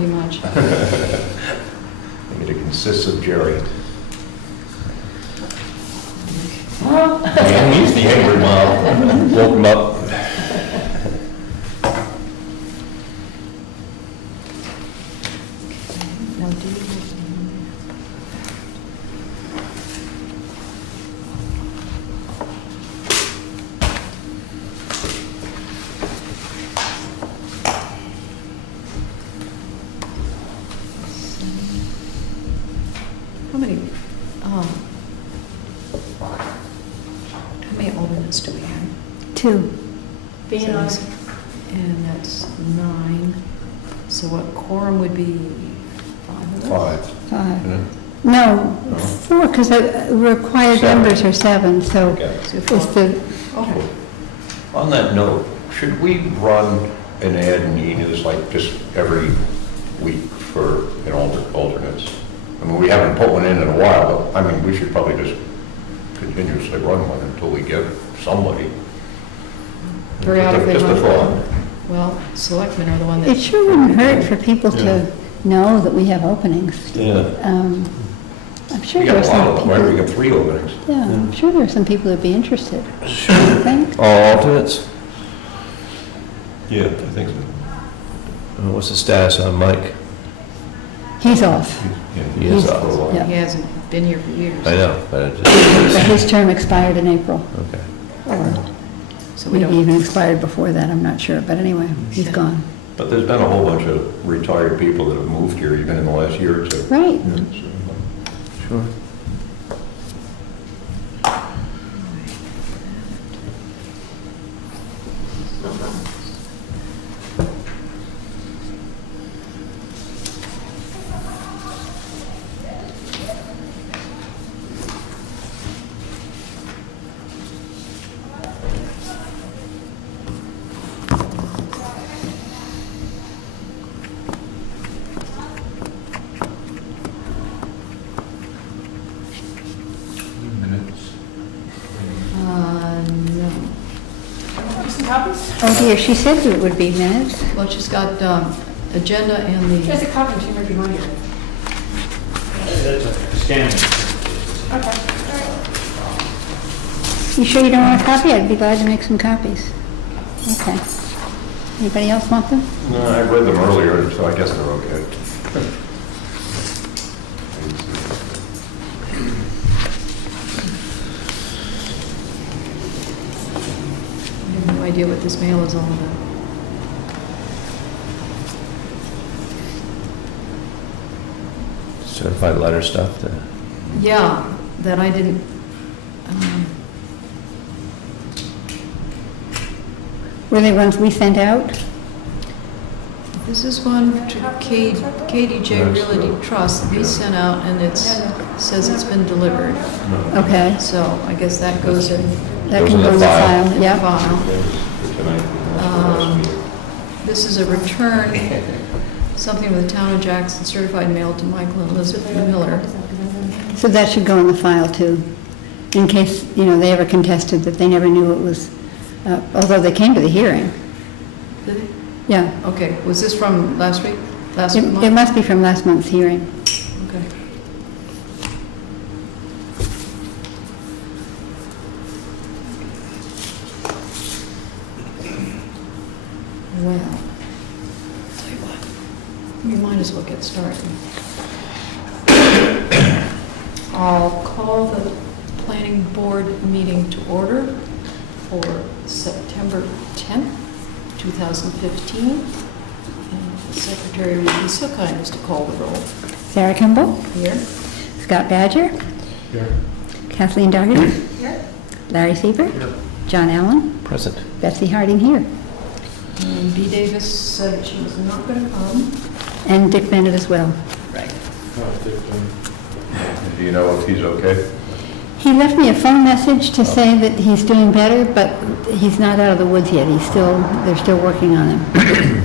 be much. I mean, it consists of Jerry. And he's the angry mom. Woke him up. Now, do you have how many alternates do we have? 2. And that's 9. So what quorum would be 5 of us? 5. 5. Yeah. No, 4, because the required 7. members are 7, so Okay. it's the, Okay. On that note, should we run an ad in e-news like just every week for alternates? I mean, we haven't put one in a while, but I mean, we should probably just continuously run one until we get somebody. Periodically Just a run. thought. Well, selectmen are the one that... it sure wouldn't hurt for people to know that we have openings. Yeah. I'm sure We there got are a lot some of them, right? We people, got 3 openings. yeah, I'm sure there are some people that'd be interested. Sure. I think. All alternates? Yeah, I think so. What's the status on Mike? He's off, He is for a off. while. yeah. He hasn't been here for years. I know, but it But just, his term expired in April, okay. or So we maybe don't... even expired before that, I'm not sure, but anyway, he's Okay. gone. But there's been a whole bunch of retired people that have moved here even in the last year or two. Right. Yeah, so, Sure. No. Oh dear, she said that it would be minutes. Well, she's got agenda and There's the... a copy, she might be mine. That's a scan. Okay. You sure you don't want a copy? I'd be glad to make some copies. Okay. Anybody else want them? No, I read them earlier, so I guess they're okay. I have no idea what this mail is all about. Certified letter stuff to, Yeah, that I didn't... Were they ones we sent out? This is one to KDJ Realty Trust that we sent out, and it says it's been delivered. Okay, So I guess that goes in that Goes can in go the in the file. file, yeah. file. For tonight. This is a return, something with the Town of Jackson certified mail to Michael and Elizabeth Miller. So that should go in the file too, in case, you know, they ever contested that they never knew it was, although they came to the hearing. Did they? Yeah, Okay, was this from last week? Last it month? must be from last month's hearing. Okay. Well, tell you what, we might as well get started. I'll call the planning board meeting to order for September 10th, 2015. And the secretary will be so kind as to call the roll. Sarah Kimball, Here. Scott Badger, Here. Kathleen Doherty, Here? Larry Siebert, John Allen, present. Betsy Harding here, And B. Davis said she was not going to come. and Dick Bennett as well. Right. Do you know if he's okay? He left me a phone message to say that he's doing better, but he's not out of the woods yet. They're still working on him.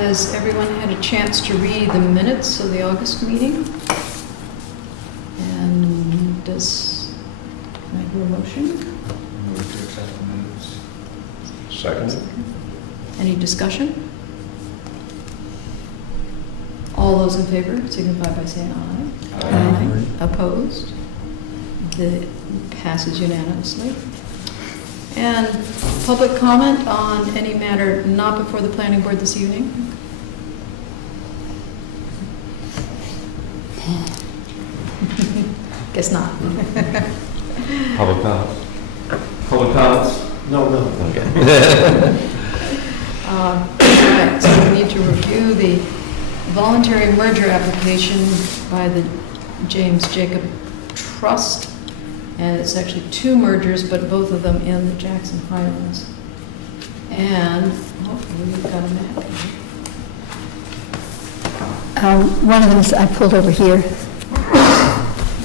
Has everyone had a chance to read the minutes of the August meeting? And can I do a motion? Move to accept the minutes. Second? Any discussion? All those in favor signify by saying aye. Aye. Opposed? The passes unanimously. And public comment on any matter not before the planning board this evening? Guess not. Public comments? Public comments? No, no. Okay. All right, so we need to review the voluntary merger application by the James Jacob Trust. And it's actually two mergers, but both of them in the Jackson Highlands. And hopefully we've got a map here. One of them is, I pulled over here.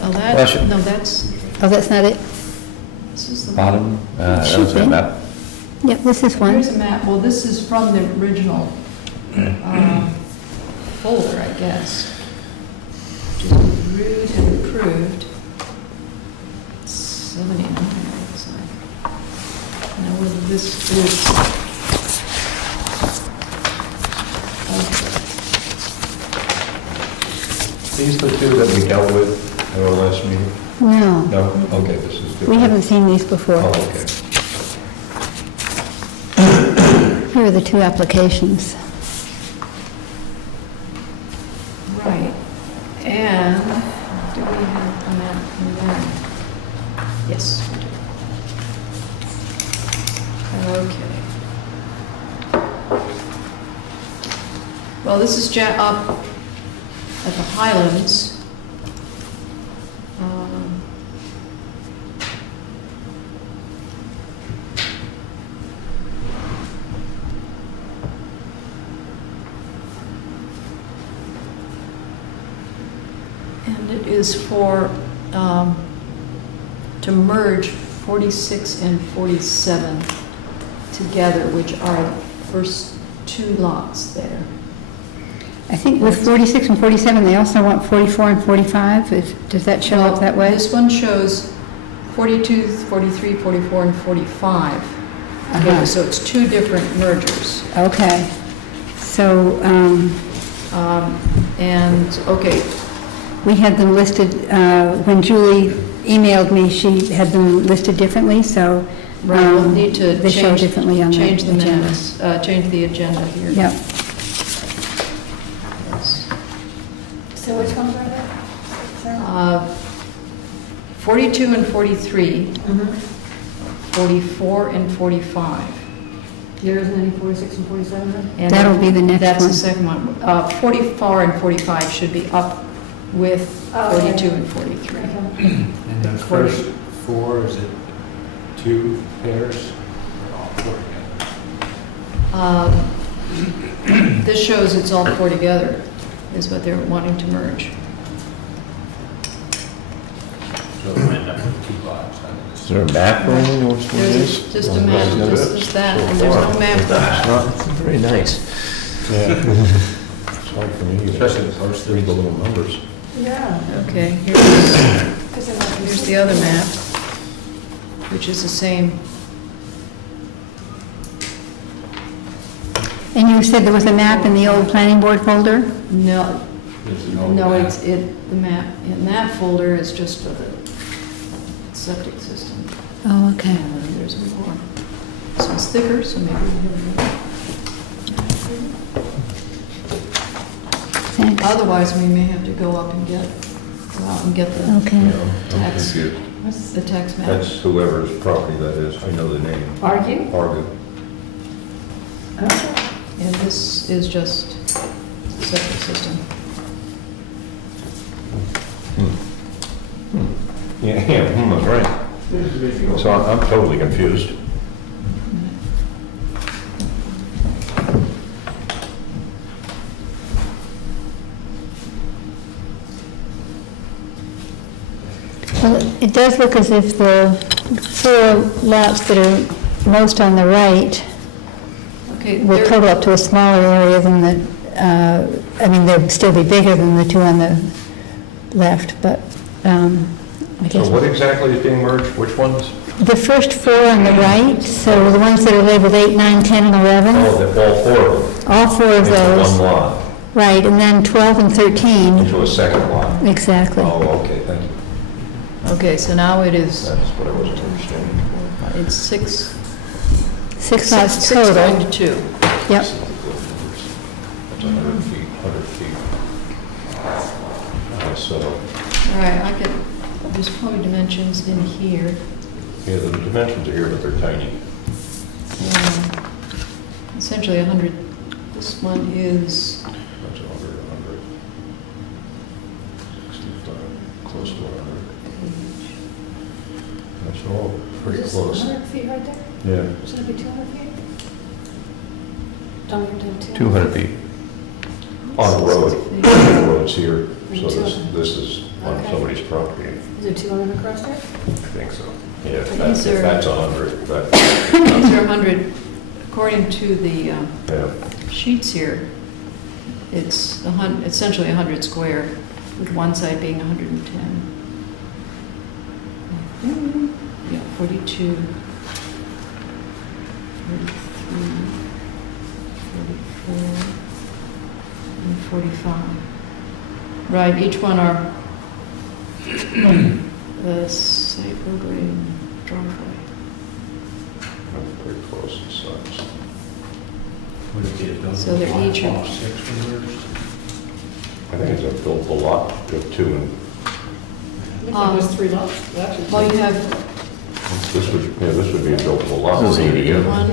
Oh, Bless you. no, that's, Oh, that's not it? this is the Bottom, that Should was be. a map. Yep, this is one. Here's a map. Well, this is from the original folder, I guess. Which is reviewed and approved. 79, it looks like. Now whether this is... These the two that we dealt with at our last meeting? No, No? Okay, this is different. we haven't seen these before. Oh, okay. Here are the two applications. Right. And do we have a map in there? Yes, we do. Okay. Well, this is up at the Highlands. And it is for, to merge 46 and 47 together, which are the first two lots there. I think with 46 and 47, they also want 44 and 45. Does that show up that way? This one shows 42, 43, 44, and 45. Uh-huh. Okay, so it's two different mergers. Okay. So And, okay, we had them listed, when Julie emailed me, she had them listed differently, so we'll need to they show differently on the change the agenda. minutes, change the agenda here. Yep. Yes. So which ones are there? 42 and 43, Mm-hmm. 44 and 45. There isn't any 46 and 47 then? And That'll be the next That's one. the second one. 44 and 45 should be up with Oh, okay. 42 and 43. Okay. And the first four, is it two pairs or all four together? This shows it's all four together, is what they're wanting to merge. So we'll end up with two lots. Is there a map or anything? What's what it There's is? just a map, just that, and there's no map. It's not, it's very nice. Yeah. It's hard for me, especially the first three, the little numbers. Yeah. Okay, here's the other map, which is the same. And you said there was a map in the old planning board folder? No, There's an old no, map. the map in that folder is just for the septic system. Oh, okay. And there's more. This one's thicker, so maybe we have more. Thanks. Otherwise, we may have to go out and get the Okay. I'm Tax. confused. the tax map. That's whoever's property that is, I know the name. Argue? Argo. Okay. And this is just the septic system. Yeah, that's right. So I'm totally confused. Well, it does look as if the four lots that are most on the right Okay, will there- total up to a smaller area than the, I mean, they'll still be bigger than the two on the left, but I So guess. what exactly is being merged? Which ones? The first four on the right, so the ones that are labeled 8, 9, 10, and 11, Oh, all four of them. all four of Into one those. lot, Right, and then 12 and 13, into a second lot. exactly. Oh, okay, thank you. Okay, so now it is, That's what I wasn't understanding. it's six 6 lots six going total. to 2. Yep. That's 100 feet, 100 feet. So, All right, I can, there's probably dimensions in here. yeah, the dimensions are here, but they're tiny. Essentially 100, this one is, That's 100, 100. 65, close to 100. That's all pretty Is this close. 100 feet right there? Yeah. Should it be 200 feet? Don't you do 200 feet. On the road, the road's here, so this is on Okay. somebody's property. Is it 200 across there? I think so. Yeah, if These that's, if are- that's 100, but, these are 100, according to the yeah. sheets here, it's essentially 100 square, with one side being 110. Yeah, 42, 43, 44, and 45. Right, each one are the site roadway and driveway. I'm pretty close in size. Would it be a buildable So they're lot, each of- all six converters? I think it's a buildable lot of 2, and Looks like there's 3 lots. Actually, Well, you have this would be a buildable lot. This is ADU. one,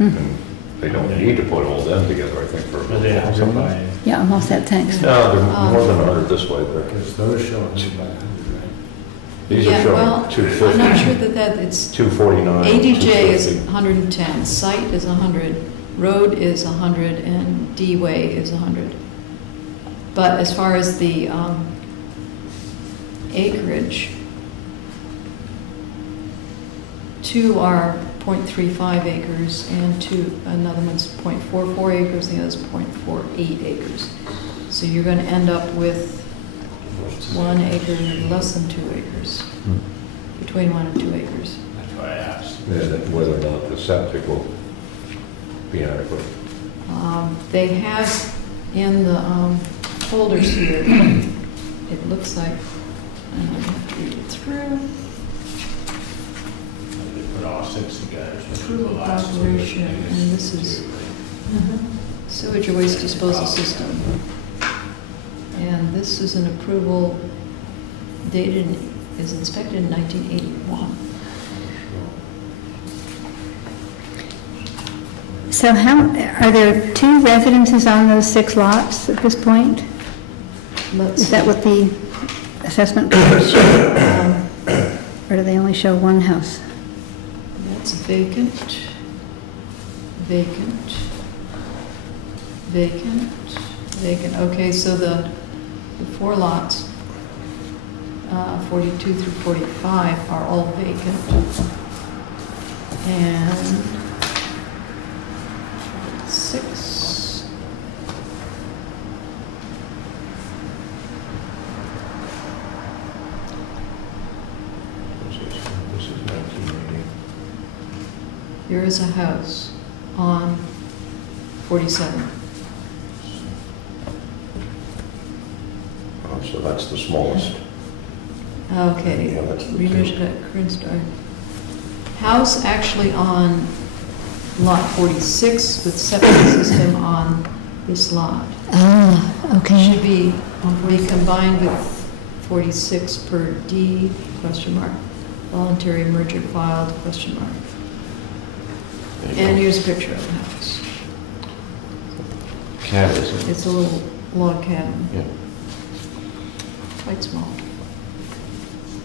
And they don't need to put all them together, I think, for a Are they buildable. 100 by, Yeah, I'm all set, thanks. No, they're more than 100 this way, but because those show 100 by 100, right? these are yeah, well, showing I'm not 250, sure that it's, 249. ADJ is 250. 110, site is 100, road is 100, and D-way is 100. But as far as the acreage, 2 are 0.35 acres, and another one's 0.44 acres, the other's 0.48 acres. So you're going to end up with 1 acre less than 2 acres, between 1 and 2 acres. That's why I asked. Yeah, that whether or not the septic will be adequate. They have in the folders here, it looks like, and I have to read it through, They put all 6 together. so approval the last one operation, and this is sewage or waste disposal system. And this is an approval dated, is inspected in 1981. So are there 2 residences on those 6 lots at this point? Let's Is that see. what the assessment cards show? Or do they only show 1 house? That's vacant, vacant, vacant, vacant. Okay, so the 4 lots, 42 through 45 are all vacant. And 6, This is 1980. there is a house on 47. Oh, so that's the smallest. Okay, Yeah, that's the revision at current start. House actually on lot 46 with septic system on this lot. Ah, okay. Should be combined with 46 per D, question mark, voluntary merger filed, question mark. And here's a picture of the house. Cat, isn't it? It's a little log cabin, Yeah. quite small.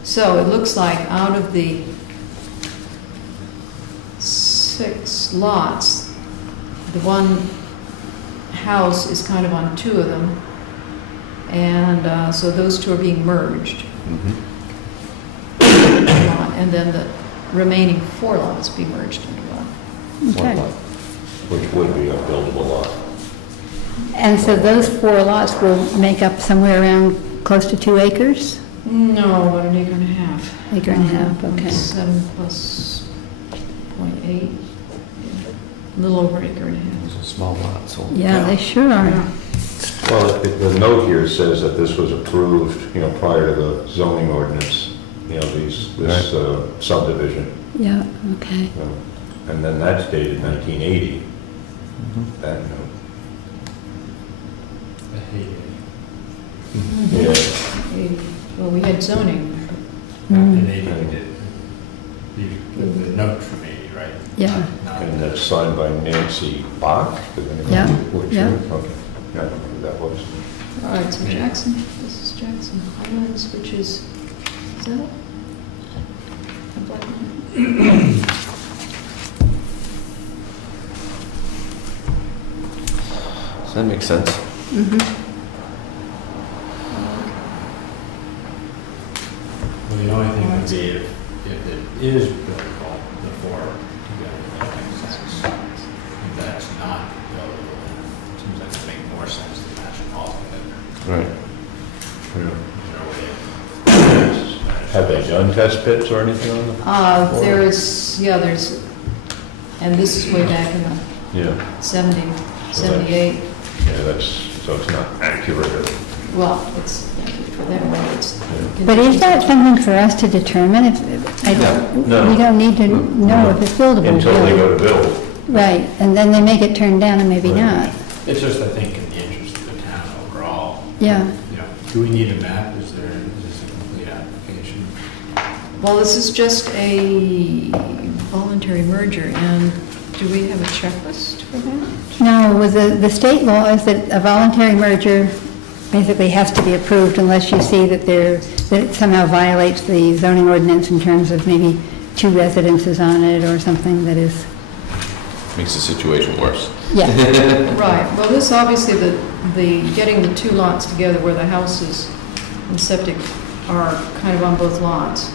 So it looks like out of the 6 lots, the one house is kind of on 2 of them, and so those 2 are being merged. And then the remaining 4 lots be merged into one. Okay. Which would be a buildable lot. And so those 4 lots will make up somewhere around close to 2 acres? No, about an acre and a half. Acre and a half, okay. 7 plus .8, a little over acre and a half. It's a small lot, so. Yeah, they sure are. Well, the note here says that this was approved, prior to the zoning ordinance, this subdivision. Yeah, okay. And then that's dated 1980, that note. I hate it. Yeah. 80. Well, we had zoning. In 80, we did. The note from 80, right? Yeah. Not- And that's signed by Nancy Bach? Does anybody Yeah, know which yeah. one? Okay. Yeah, I don't know who that was. All right, so Jackson, this is Jackson Highlands, which is that it? A black line? Does that make sense? Mhm. Well, the only thing would be if it is buildable, the four together, that makes sense. If that's not buildable, it seems like it'd make more sense to match them all together. Right. Is there a way Have they done test pits or anything on them? There's, and this is way back in the Yeah. 70, So 78. Yeah, so it's not accurate. Well, it's, for them, but it's. But is that something for us to determine? If No. We don't need to know if it's buildable. Until they do go to build. we? Right, and then they may get turned down and maybe Right. not. It's just, I think, in the interest of the town overall, Yeah, do we need a map? Is this a complete application? Well, this is just a voluntary merger, and do we have a checklist for that? no, with the state law is that a voluntary merger basically has to be approved unless you see that it somehow violates the zoning ordinance in terms of maybe 2 residences on it or something that is, Makes the situation worse. yeah. Right, well, this obviously, the getting the 2 lots together where the houses and septic are kind of on both lots,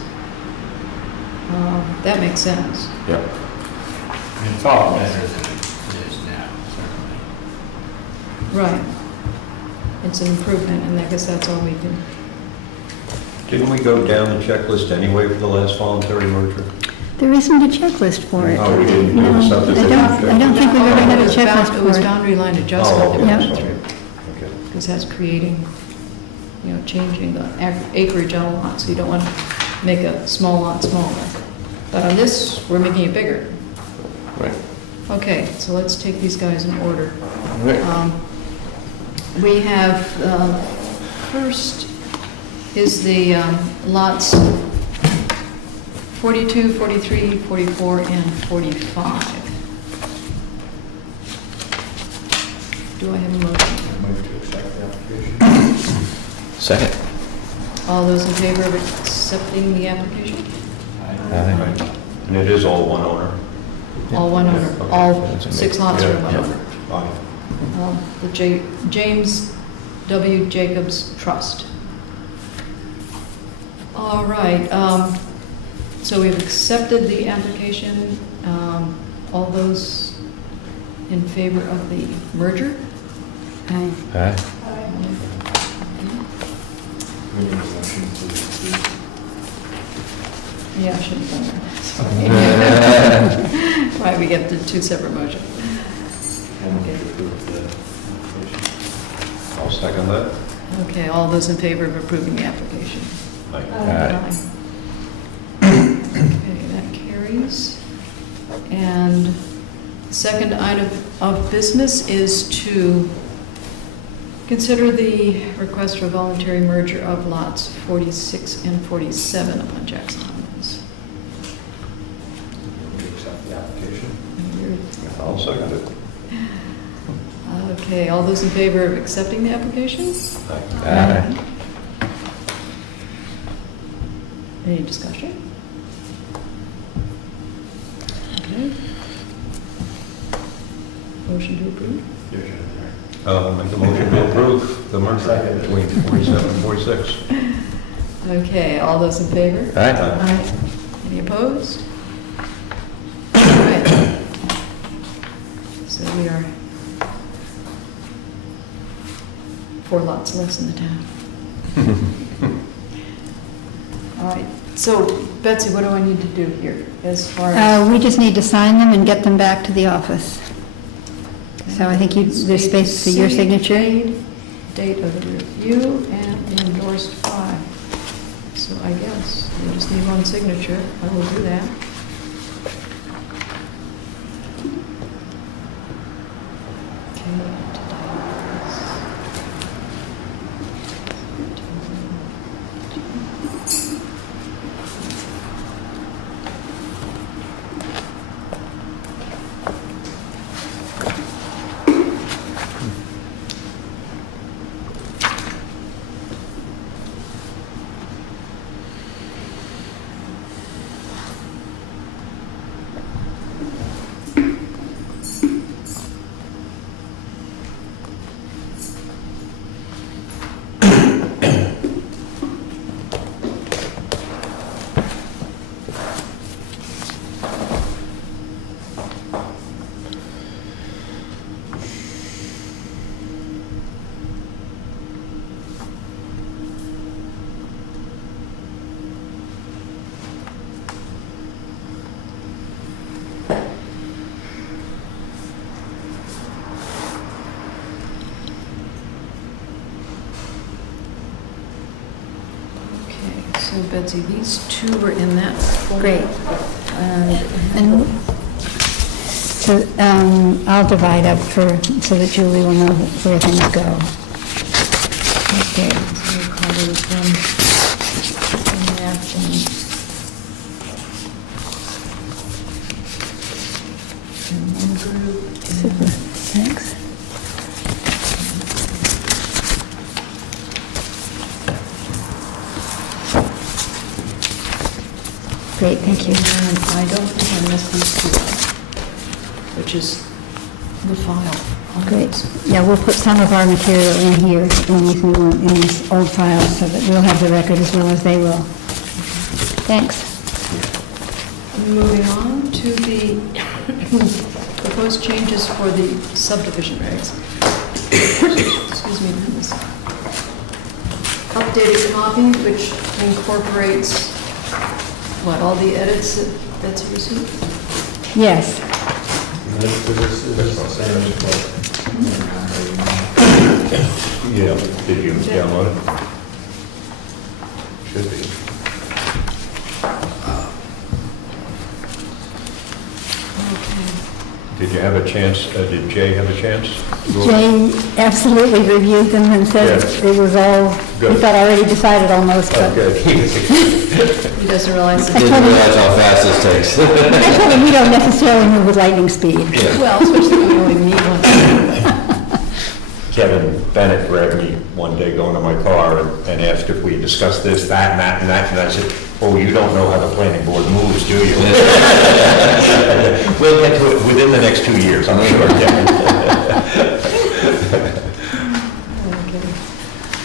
that makes sense. Yeah. I mean, it's all better than it is now, certainly. Right. It's an improvement, and I guess that's all we can. Didn't we go down the checklist anyway for the last voluntary merger? There isn't a checklist for it. Oh, we didn't do No, the subdivision I don't think we've ever had a checklist It was for it. boundary line adjustment Oh, that we okay, Yeah. went sorry. through, Okay. because that's creating, changing the acreage on a lot, so you don't want to make a small lot smaller. But on this, we're making it bigger. Right. Okay, so let's take these guys in order. Right. We have, first is the lots 42, 43, 44, and 45. Do I have a motion? I move to accept the application. Second. All those in favor of accepting the application? Right. And it is all one owner? All one owner, Okay. all That's 6 lots are one Yeah. owner. Fine. The James W. Jacobs Trust. All right, so we've accepted the application. All those in favor of the merger? Aye. Aye. We need a motion to approve. Yeah, I should have done that. Right, we get the 2 separate motions. And we need to approve the application. I'll second that. Okay, all those in favor of approving the application? Aye. Aye. Okay, that carries. And the second item of business is to consider the request for voluntary merger of lots 46 and 47 upon Jackson Highlands. We accept the application. I'll second it. Okay, all those in favor of accepting the application? Aye. Any discussion? Okay. Motion to approve? Your turn there. Make a motion to approve the merger Second. between 47 and 46. Okay, all those in favor? Aye. Aye. Any opposed? All right. So we are 4 lots less in the town. All right, so Betsy, what do I need to do here as far as? We just need to sign them and get them back to the office. So I think there's space for your signature. Date of the review and endorsed by. So I guess we just need one signature. I will do that. So Betsy, these two were in that folder. Great. And so I'll divide up so that Julie will know where things go. Okay. So we'll call those one in that and one group. Super. Thanks. Great, thank you. And I don't think I missed these two, which is the file. on Great. those. Yeah, we'll put some of our material in here, in these old files, so that we'll have the record as well as they will. Thanks. Moving on to the proposed changes for the subdivision regs. Excuse me, this updated copy, which incorporates, what, all the edits that Betsy received? Yes. Yeah, did you download it? Should be. Did you have a chance, did Jay have a chance? Jay absolutely reviewed them and said Yes. it was all, he Good. thought already decided almost, Oh, but good. He doesn't realize Didn't that. realize how fast this takes. I told him we don't necessarily move with lightning speed. Well, especially when you only need one. Kevin Bennett grabbed me one day going to my car and asked if we discussed this, that, and that, and that, and I said, oh, you don't know how the planning board moves, do you? We'll get to it within the next 2 years, I'm sure, Kevin.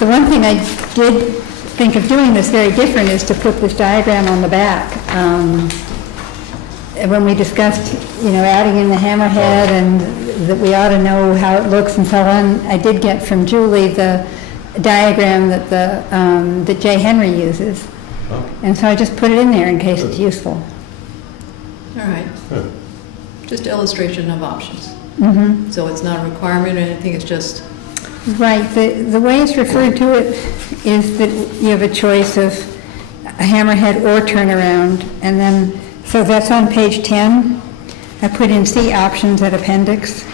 The one thing I did think of doing that's very different is to put this diagram on the back. When we discussed, adding in the hammerhead and that we ought to know how it looks and so on, I did get from Julie the diagram that Jay Henry uses. And so I just put it in there in case it's useful. All right. Just illustration of options. Mm-hmm. So it's not a requirement or anything, it's just, Right, the way it's referred to it is that you have a choice of a hammerhead or turnaround, and then, so that's on page 10. I put in C options at appendix.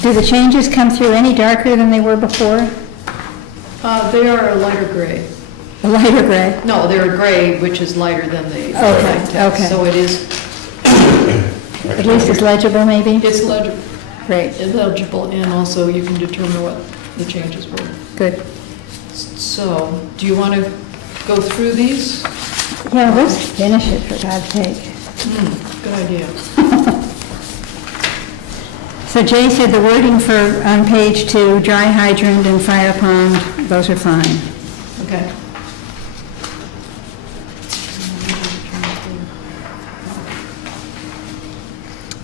Do the changes come through any darker than they were before? they are a lighter gray. A lighter gray? No, they're a gray, which is lighter than the Okay, black text. okay. So it is, At least it's legible, maybe? it's Great, legible, and also you can determine what the changes were. good. So, do you want to go through these? Yeah, let's finish it, for God's sake. Good idea. So Jay said the wording for, on page 2, dry hydrant and fire pond, those are fine. Okay.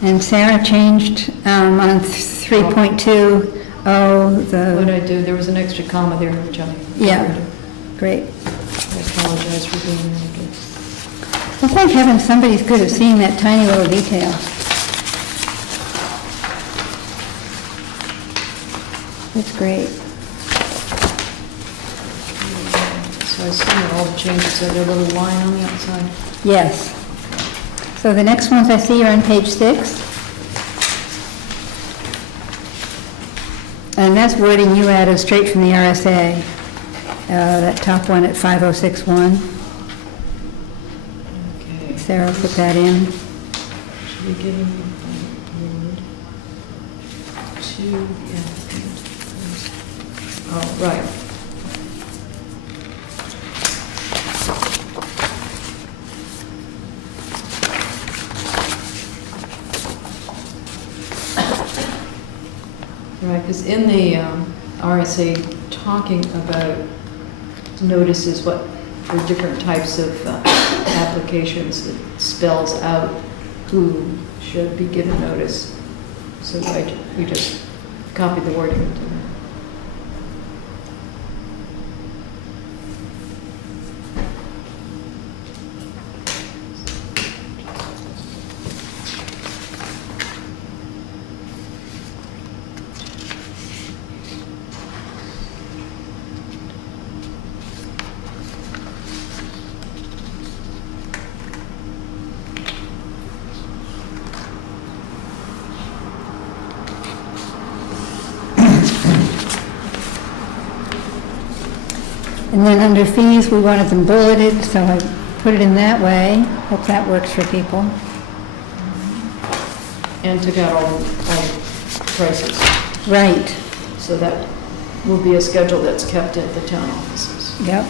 And Sarah changed on 3.2, Oh, What the, I do, there was an extra comma there, which I. Yeah. great. I apologize for being negative. Well, thank heavens somebody's good at seeing that tiny little detail. That's great. So I assume that all the changes have their little line on the outside. Yes. So the next ones I see are on page 6. And that's wording you added straight from the RSA. That top one at 5061. Okay. Sarah put that in. Should we give him word to applicant? Oh, right. Right, because in the RSA, talking about notices, what, for different types of applications, it spells out who should be given notice. So we just copied the wording into that. And then under fees, we wanted them bulleted, so I put it in that way. Hope that works for people. And took out all the prices. Right. So that will be a schedule that's kept at the town offices. Yep.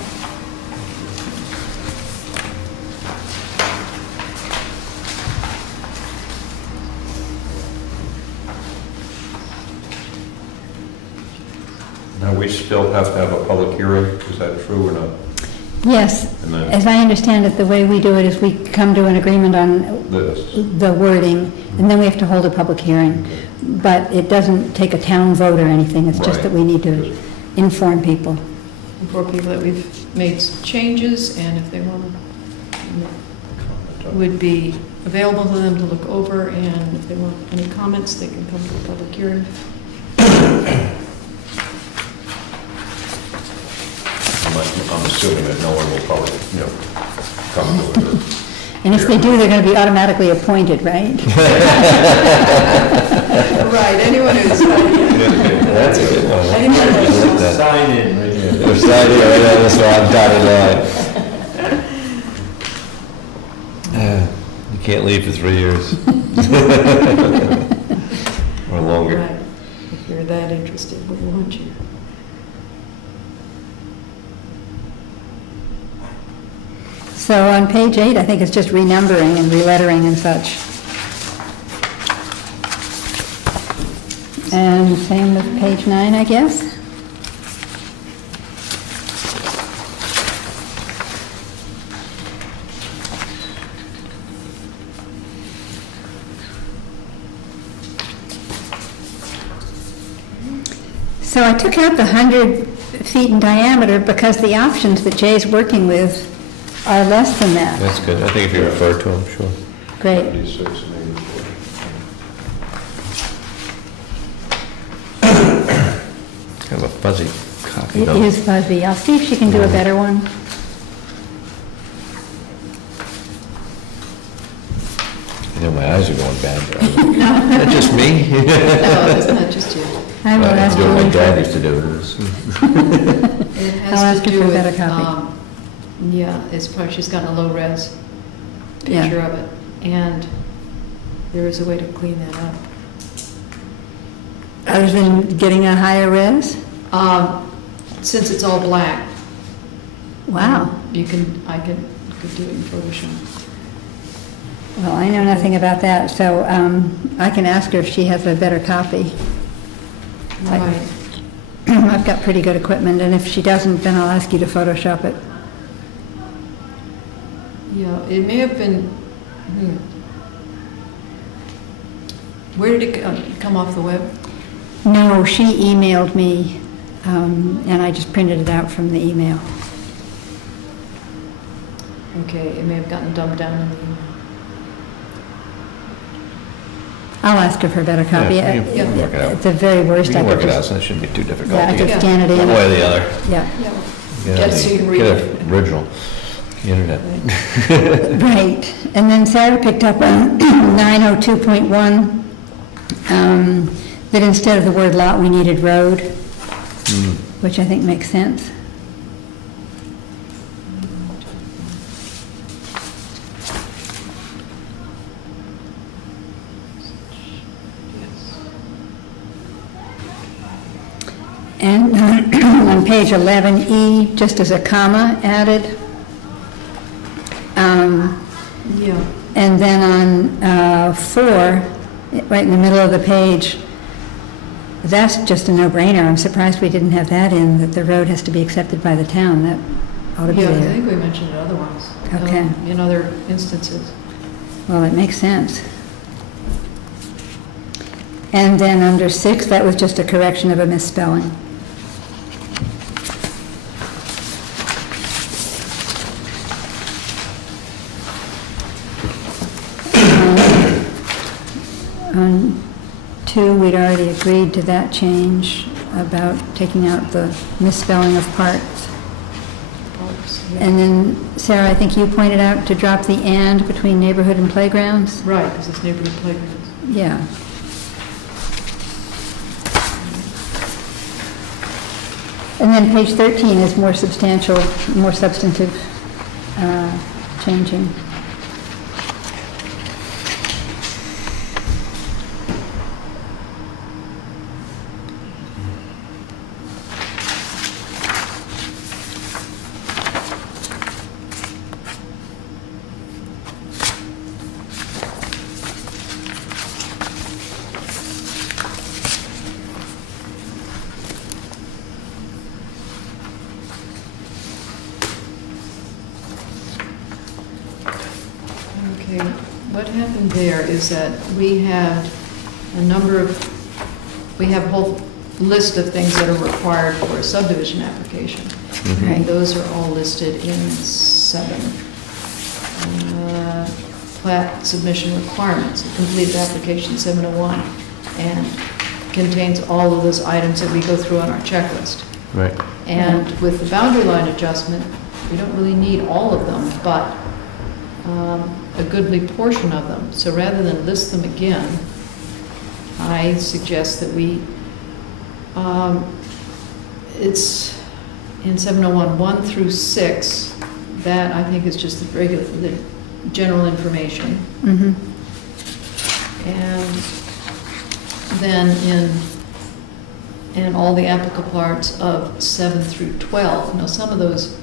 Now, we still have to have a public hearing, is that true or not? Yes. And then- As I understand it, the way we do it is we come to an agreement on This. the wording, and then we have to hold a public hearing. But it doesn't take a town vote or anything, it's just Right. that we need to inform people. For people that we've made changes, and if they want to, would be available to them to look over, and if they want any comments, they can come to the public hearing. I'm assuming that no one will probably, come to it. And if they do, they're going to be automatically appointed, right? Right, anyone who's, That's a good one. anyone who's, Sign in right here. We're starting, that's why I'm dotted line. You can't leave for 3 years. Or longer. right, if you're that interested, we want you. So on page 8, I think it's just renumbering and relettering and such. And same with page 9, I guess. So I took out the 100 feet in diameter because the options that Jay's working with are less than that. That's good. I think if you refer to them, sure. Great. 76 and 84. Kind of a fuzzy copy, It though. is fuzzy. I'll see if she can do a better one. I know my eyes are going bad. But is that just me? No, it's not just you. I will I ask do what my Julie. dad used to do. It I'll has ask to her do for a with, better copy. yeah, it's probably, she's gotten a low-res Yeah. picture of it, and there is a way to clean that up. Other than getting a higher res? Since it's all black. Wow. I could do it in Photoshop. Well, I know nothing about that, so I can ask her if she has a better copy. Right. I've got pretty good equipment, and if she doesn't, then I'll ask you to Photoshop it. Yeah, it may have been, Where did it come off the web? No, she emailed me, and I just printed it out from the email. Okay, it may have gotten dumped down in the email. I'll ask her for a better copy. Yeah, we can work it out. At the very worst, We I can could work it out, just, so it shouldn't be too difficult yeah, I to could get scan it in. one way or the other. Yeah, Yeah, Get Just so you can read Get it. an original, the internet. right. And then Sarah picked up on 902.1, that instead of the word lot, we needed road, which I think makes sense. And on page 11E, just as a comma added. yeah. And then on 4, right in the middle of the page, that's just a no-brainer. I'm surprised we didn't have that in, that the road has to be accepted by the town. That ought to be Yeah, I there. think we mentioned it otherwise. Okay. In other instances. Well, it makes sense. And then under 6, that was just a correction of a misspelling. On 2, we'd already agreed to that change about taking out the misspelling of parts. And then, Sarah, I think you pointed out to drop the "and" between neighborhood and playgrounds? Right, because it's neighborhood playgrounds. Yeah. And then page 13 is more substantial, more substantive changing. Okay, what happened there is that we have we have a whole list of things that are required for a subdivision application. And those are all listed in 7. Plat submission requirements, a completed application 701, and contains all of those items that we go through on our checklist. Right. And with the boundary line adjustment, we don't really need all of them, but a goodly portion of them. So rather than list them again, I suggest that we, it's in 701, 1 through 6, that I think is just the general information. Mm-hmm. And then in all the applicable parts of 7 through 12. Now, some of those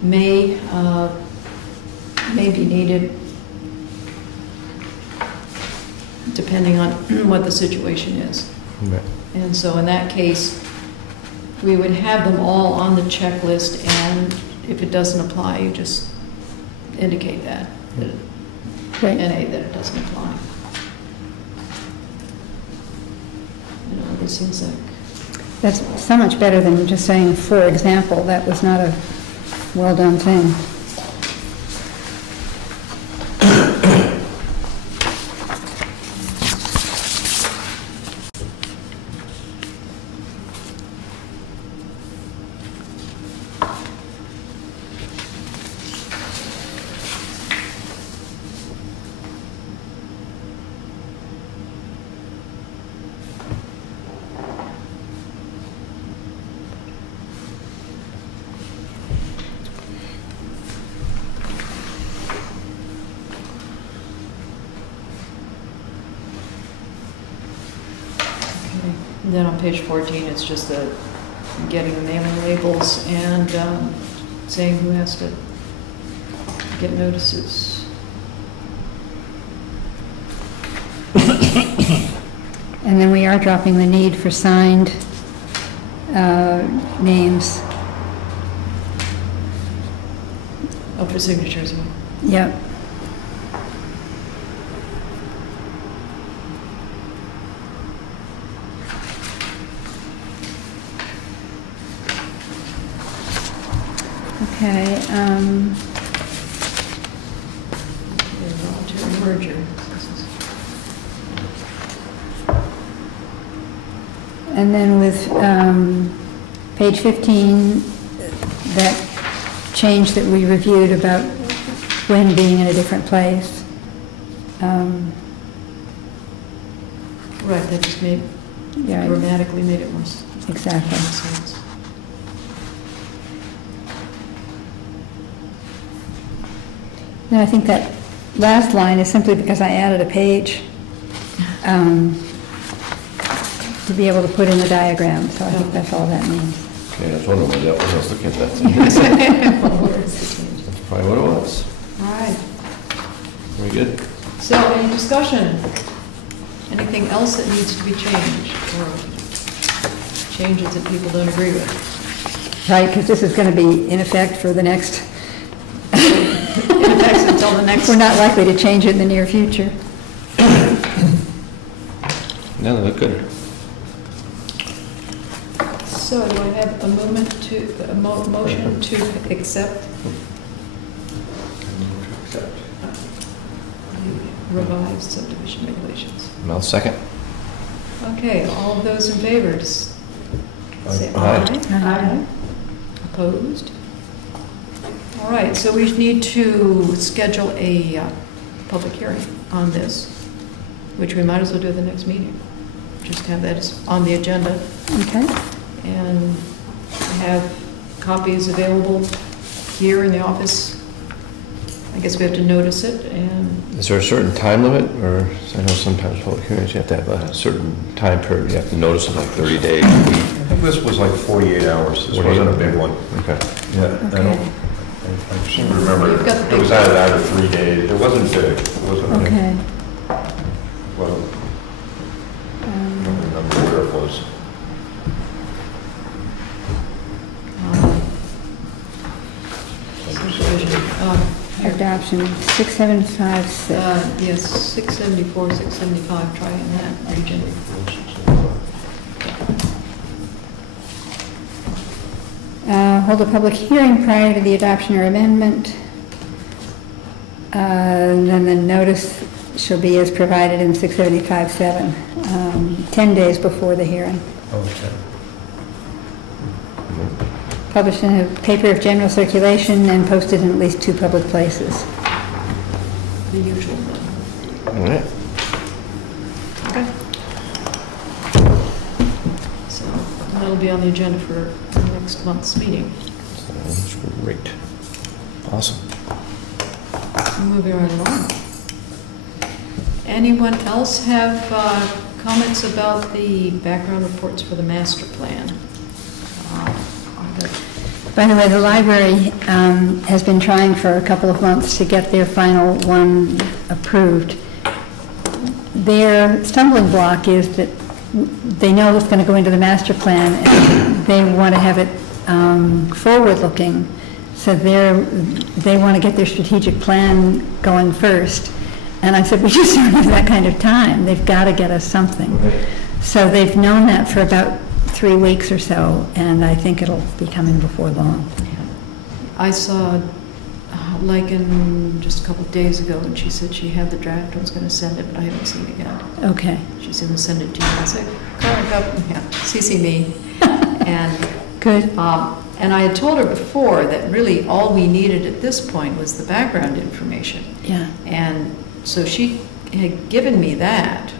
may be needed depending on what the situation is. Right. And so in that case, we would have them all on the checklist, and if it doesn't apply, you just indicate that Right. NA, that it doesn't apply. You know, this seems like, That's so much better than just saying, for example. That was not a well-done thing. and then on page 14, it's just the getting the mailing labels and saying who has to get notices. And then we are dropping the need for signed names. Oh, for signatures. I mean. Yep. Okay, Voluntary merger. and then with page 15, that change that we reviewed about when being in a different place. Right, that just made, Yeah, grammatically made it more exactly. sense. And I think that last line is simply because I added a page to be able to put in the diagram, so I think that's all that means. Okay, I was wondering what that was, I was looking at that. Where is the change? That's probably what it was. All right. Very good. So, any discussion? Anything else that needs to be changed, or changes that people don't agree with? Right, because this is going to be in effect for the next, In effect until the next. we're not likely to change it in the near future. No, they look good. So, do I have a motion to accept the revised subdivision regulations? I'll second. Okay, all of those in favor, just say Aye. aye. Opposed? All right, so we need to schedule a public hearing on this, which we might as well do at the next meeting. Just have that on the agenda Okay? and have copies available here in the office. I guess we have to notice it, and Is there a certain time limit, or, I know sometimes public hearings, you have to have a certain time period, you have to notice it like 30 days, a week. I think this was like 48 hours. This wasn't a big one. Okay. Yeah, I don't, Okay. I seem to remember, You've got the it was big- either that or 3 days. It wasn't big. It wasn't, Okay. well, I don't remember where it was. subdivision. Here. Adoption, 6756. Yes, 674, 675, try in that region. Hold a public hearing prior to the adoption or amendment. And then the notice shall be as provided in 675-7, 10 days before the hearing. Okay. Published in a paper of general circulation and posted in at least 2 public places. The usual. All right. Okay. So that'll be on the agenda for next month's meeting. Sounds great. Awesome. Moving right along. Anyone else have comments about the background reports for the master plan? On the- By the way, the library has been trying for a couple of months to get their final one approved. Their stumbling block is that they know it's going to go into the master plan, and they want to have it forward-looking. So they want to get their strategic plan going first. And I said, we just don't have that kind of time. They've got to get us something. So they've known that for about 3 weeks or so, and I think it'll be coming before long. I saw Lycan just a couple of days ago, and she said she had the draft and was going to send it, but I haven't seen it yet. Okay, She's going to send it to you. I said, CC me. And good. And I had told her before that really all we needed at this point was the background information. Yeah. And so she had given me that,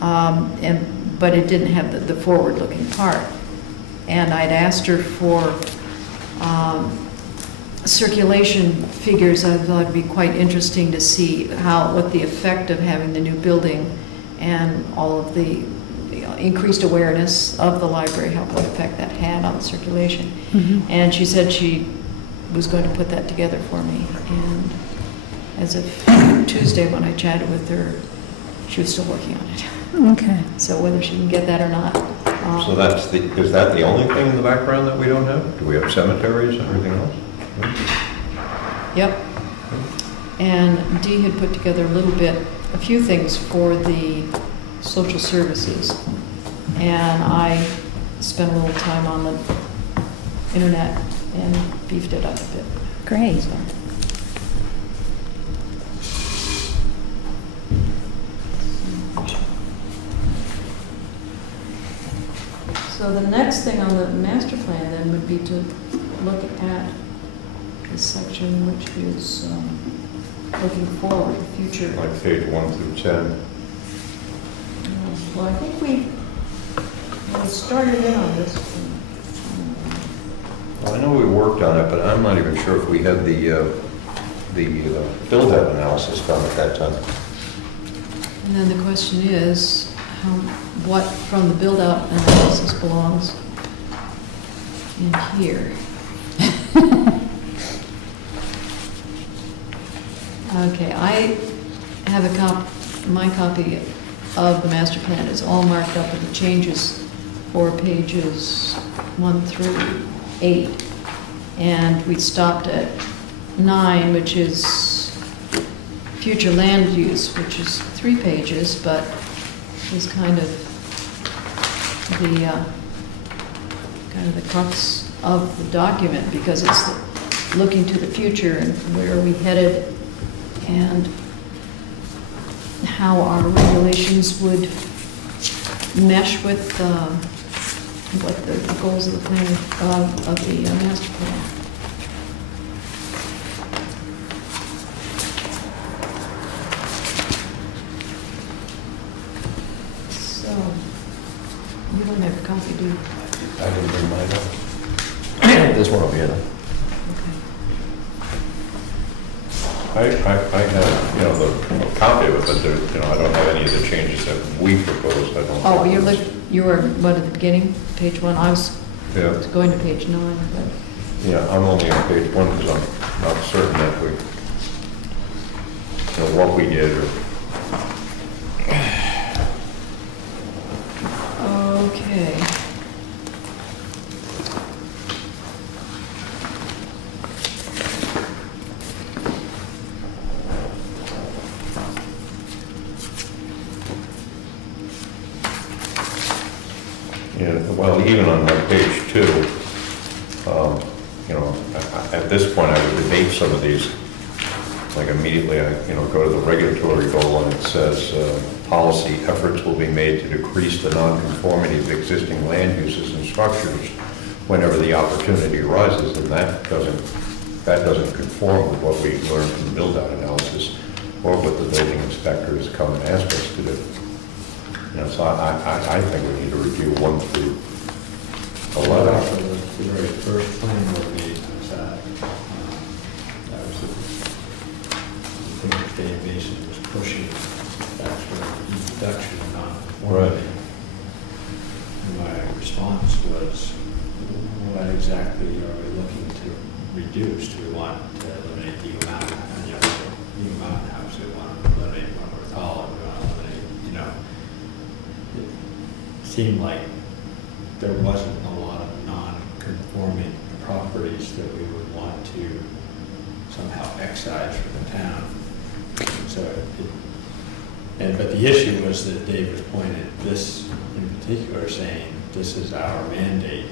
but it didn't have the forward-looking part. And I'd asked her for circulation figures. I thought it'd be quite interesting to see what the effect of having the new building and all of the increased awareness of the library, what effect that had on the circulation. Mhm. And she said she was going to put that together for me. And as of Tuesday, when I chatted with her, she was still working on it. Okay. So whether she can get that or not. So is that the only thing in the background that we don't have? Do we have cemeteries and everything else? Yep. And Dee had put together a few things for the social services. And I spent a little time on the internet and beefed it up a bit. Great. So. So the next thing on the master plan then would be to look at the section which is looking forward, the future. Like page 1 through 10. Well, I think we started in on this. Well, I know we worked on it, but I'm not even sure if we had the build-out analysis done at that time. And then the question is, what from the build-out analysis belongs in here? Okay, I have my copy of the master plan is all marked up with the changes for pages 1 through 8. And we stopped at 9, which is future land use, which is 3 pages, but is kind of the crux of the document, because it's looking to the future and where are we headed and how our regulations would mesh with what the goals of the plan of the master plan. So, you don't have a copy, do you? I didn't bring mine up. This one over here. Okay. I have, a copy of it, but there, I don't have any of the changes that we proposed. I don't. Oh, you were, what, at the beginning, page 1? I was Yeah. going to page 9, but... Yeah, I'm only on page 1 because I'm not certain that what we did or. Okay. Yeah, well, even on like page 2, at this point, I would debate some of these. Like immediately, I, go to the regulatory goal and it says, policy efforts will be made to decrease the nonconformity of existing land uses and structures whenever the opportunity arises, and that doesn't conform with what we learned from the build-out analysis or what the building inspectors come and ask us to do. So I think we need to review 1 through 11. Also, the very first plan board meeting was that was the thing that Dave Mason was pushing, that's for reduction of non-conformity. And my response was, what exactly are we looking to reduce? Do we want to eliminate the Eagle Mountain, Eagle Mountain House? Do we want to eliminate Wentworth Hall? Do we want to eliminate, it seemed like there wasn't a lot of non-conforming properties that we would want to somehow excise from the town. So, but the issue was that Dave was pointing at this in particular, saying this is our mandate.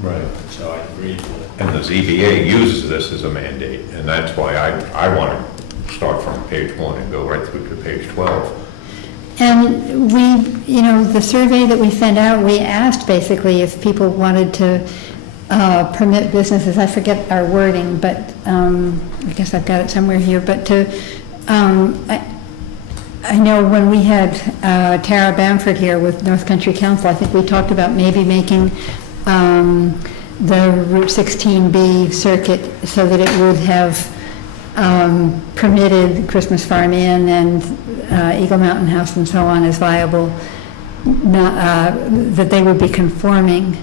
Right. So I agreed with it. And the ZBA uses this as a mandate, and that's why I want to start from page 1 and go right through to page 12. And we, the survey that we sent out, we asked basically if people wanted to permit businesses, I forget our wording, but I guess I've got it somewhere here, but I know when we had Tara Bamford here with North Country Council, I think we talked about maybe making the Route 16B circuit so that it would have permitted Christmas Farm Inn and Eagle Mountain House and so on as viable, that they would be conforming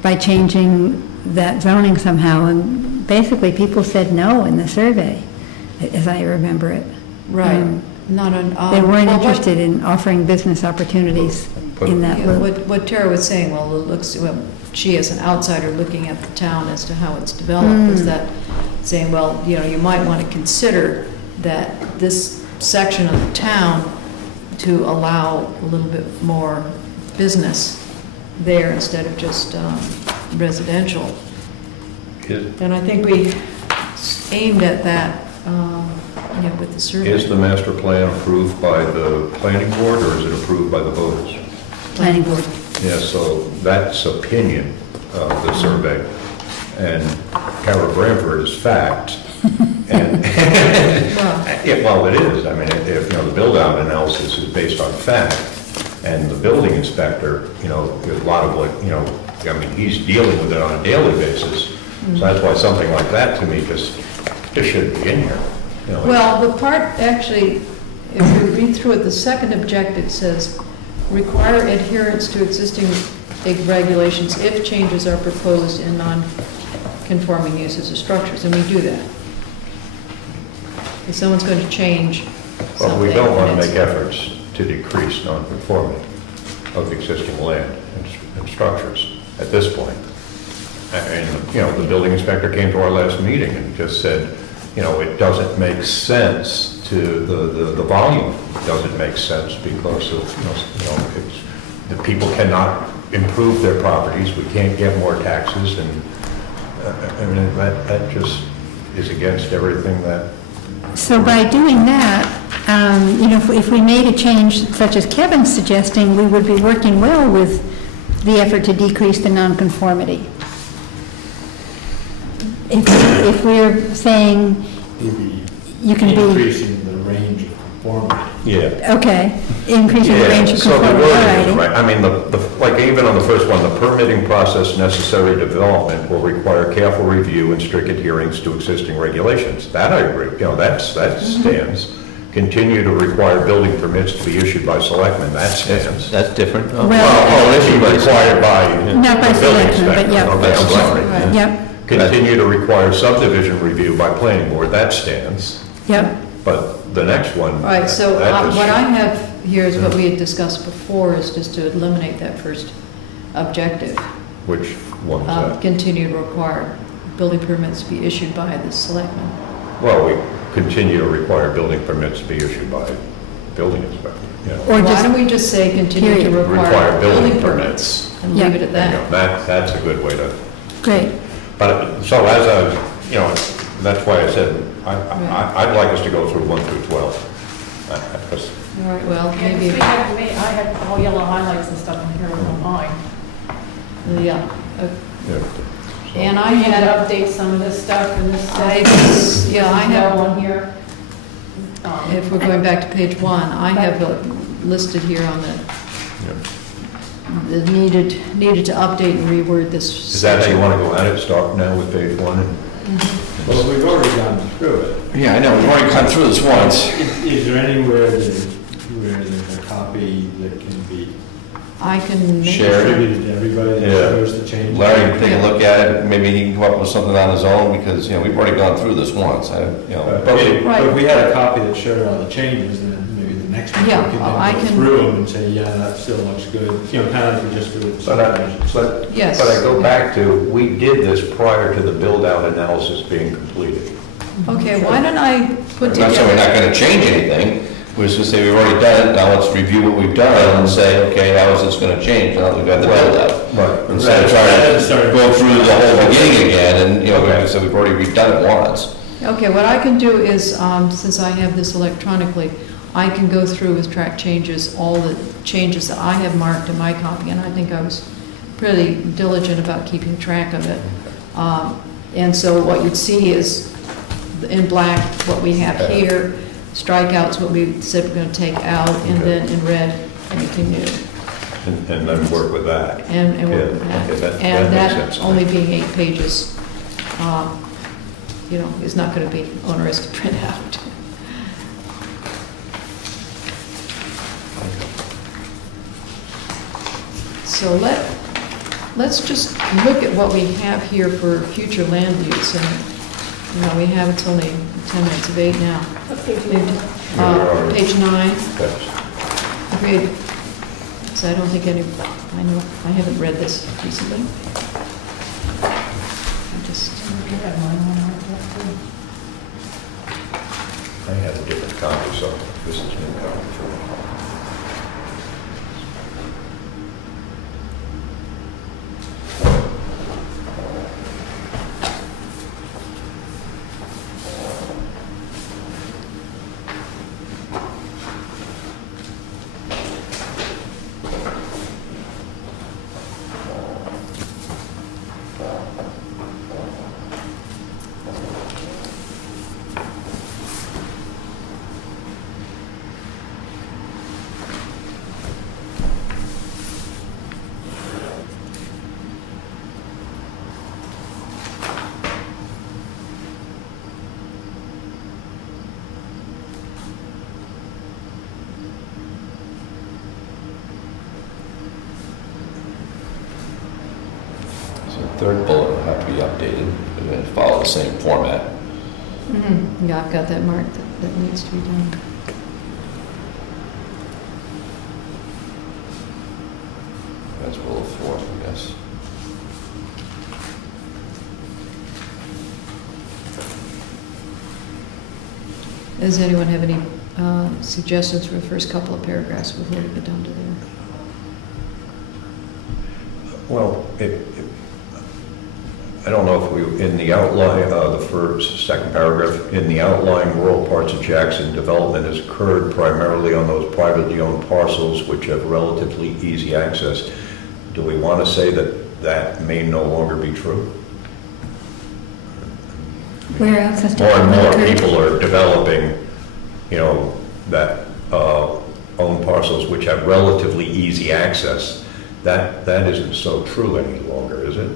by changing that zoning somehow. And basically people said no in the survey, as I remember it. Right. Not an, they weren't interested in offering business opportunities in that loop. What Tara was saying, she as an outsider looking at the town as to how it's developed, was that saying, well, you might want to consider that this section of the town to allow a little bit more business there instead of just residential. And I think we aimed at that, with the survey. Is the master plan approved by the planning board, or is it approved by the voters? Planning board. Yeah, so that's opinion of the survey, and Carol Bramford is fact. And, well, it is. I mean, if, the build-out analysis is based on fact, and the building inspector, a lot of what, he's dealing with it on a daily basis. So that's why something like that, to me, just shouldn't be in here. Well, the part, actually, if you read through it, the second objective says, require adherence to existing regulations if changes are proposed in non-conforming uses or structures, and we do that. If someone's going to change something. But we don't want to and it's- make efforts to decrease non-conformity of existing land and structures at this point. And, the building inspector came to our last meeting and just said, it doesn't make sense to, the volume doesn't make sense because of, it's, the people cannot improve their properties, we can't get more taxes, and, that just is against everything that. So by doing that, if we made a change such as Kevin's suggesting, we would be working well with the effort to decrease the nonconformity. If we're saying you can be, Increasing the range of conformity. Yeah. okay, increasing the range of So the conformity, all wording is righty. right. I mean, like even on the first one, the permitting process necessary to development will require careful review and strict adherence to existing regulations. That I agree, that stands. Continue to require building permits to be issued by selectmen, that stands. That's different. Oh, Well- Issued required by. Not by the building selectmen, but inspector. yeah. Okay, I'm sorry. Right. Yep, Continue to require subdivision review by planning board, that stands. yep. But the next one. All right, so that just- what I have here is what we had discussed before, is just to eliminate that first objective. Which one's that? Continue to require building permits to be issued by the selectmen. Well, we continue to require building permits to be issued by building inspector, Or Why just, don't we just say continue to period. require building permits and leave it at that? That's a good way to, great. but, so as a, that's why I said, I'd like us to go through 1 through 12. Because All right, well, Yeah, 'cause maybe, we had, I had all yellow highlights and stuff in here on mine. yeah. yeah, so- And I I had to had, update some of this stuff and this stuff. I have, on here. if we're going back to page 1, I have listed here on yeah. the needed to update and reword this. Is that how you want to go at it, start now with page 1? Well, we've already gone through it. Yeah, I know, we've already come through this once. Is there anywhere where there's a copy that can be I can make Share it. distributed to everybody that Yeah. shows the change? Larry can take a look at it, maybe he can come up with something on his own, because, we've already gone through this once, But but if we had a copy that showed all the changes, then maybe the next one we Yeah, could I then go can- through them and say, yeah, that still looks good, kind of like we just did with the subdivision. Yes. But I go back to, we did this prior to the build-out analysis being completed. Okay, why don't I put I'm not saying we're together, not gonna change anything, we're just gonna say we've already done it, now let's review what we've done and say, okay, how is this gonna change now that we've got the build out? Right. Instead of trying to go through the whole beginning again, and, like I said, we've already redone it once. okay, what I can do is, since I have this electronically, I can go through with track changes, all the changes that I have marked in my copy, and I think I was pretty diligent about keeping track of it. And so what you'd see is, in black, what we have here, strikeouts, what we said we're going to take out, and Okay. then in red, anything new. And then work with that. And work with Yeah, okay, that. that And makes that sense. only being 8 pages, is not going to be onerous to print out. So let's just look at what we have here for future land use. And, we have, it's only 10 minutes of 8 now. What page are you on? Page 9. That's- Agreed. So I don't think I haven't read this recently. I just, I have mine on here, too. I have a different copy, so this is new copy for me. third bullet will have to be updated, and then follow the same format. Yeah, I've got that marked, that needs to be done. That's bullet 4, I guess. Does anyone have any suggestions for the first couple of paragraphs before we get down to there? Well, I don't know if we, in the outline, second paragraph, in the outlying rural parts of Jackson, development has occurred primarily on those privately owned parcels which have relatively easy access. Do we want to say that that may no longer be true? Where else has More and more development occurred? people are developing, that own parcels which have relatively easy access. That isn't so true any longer, is it?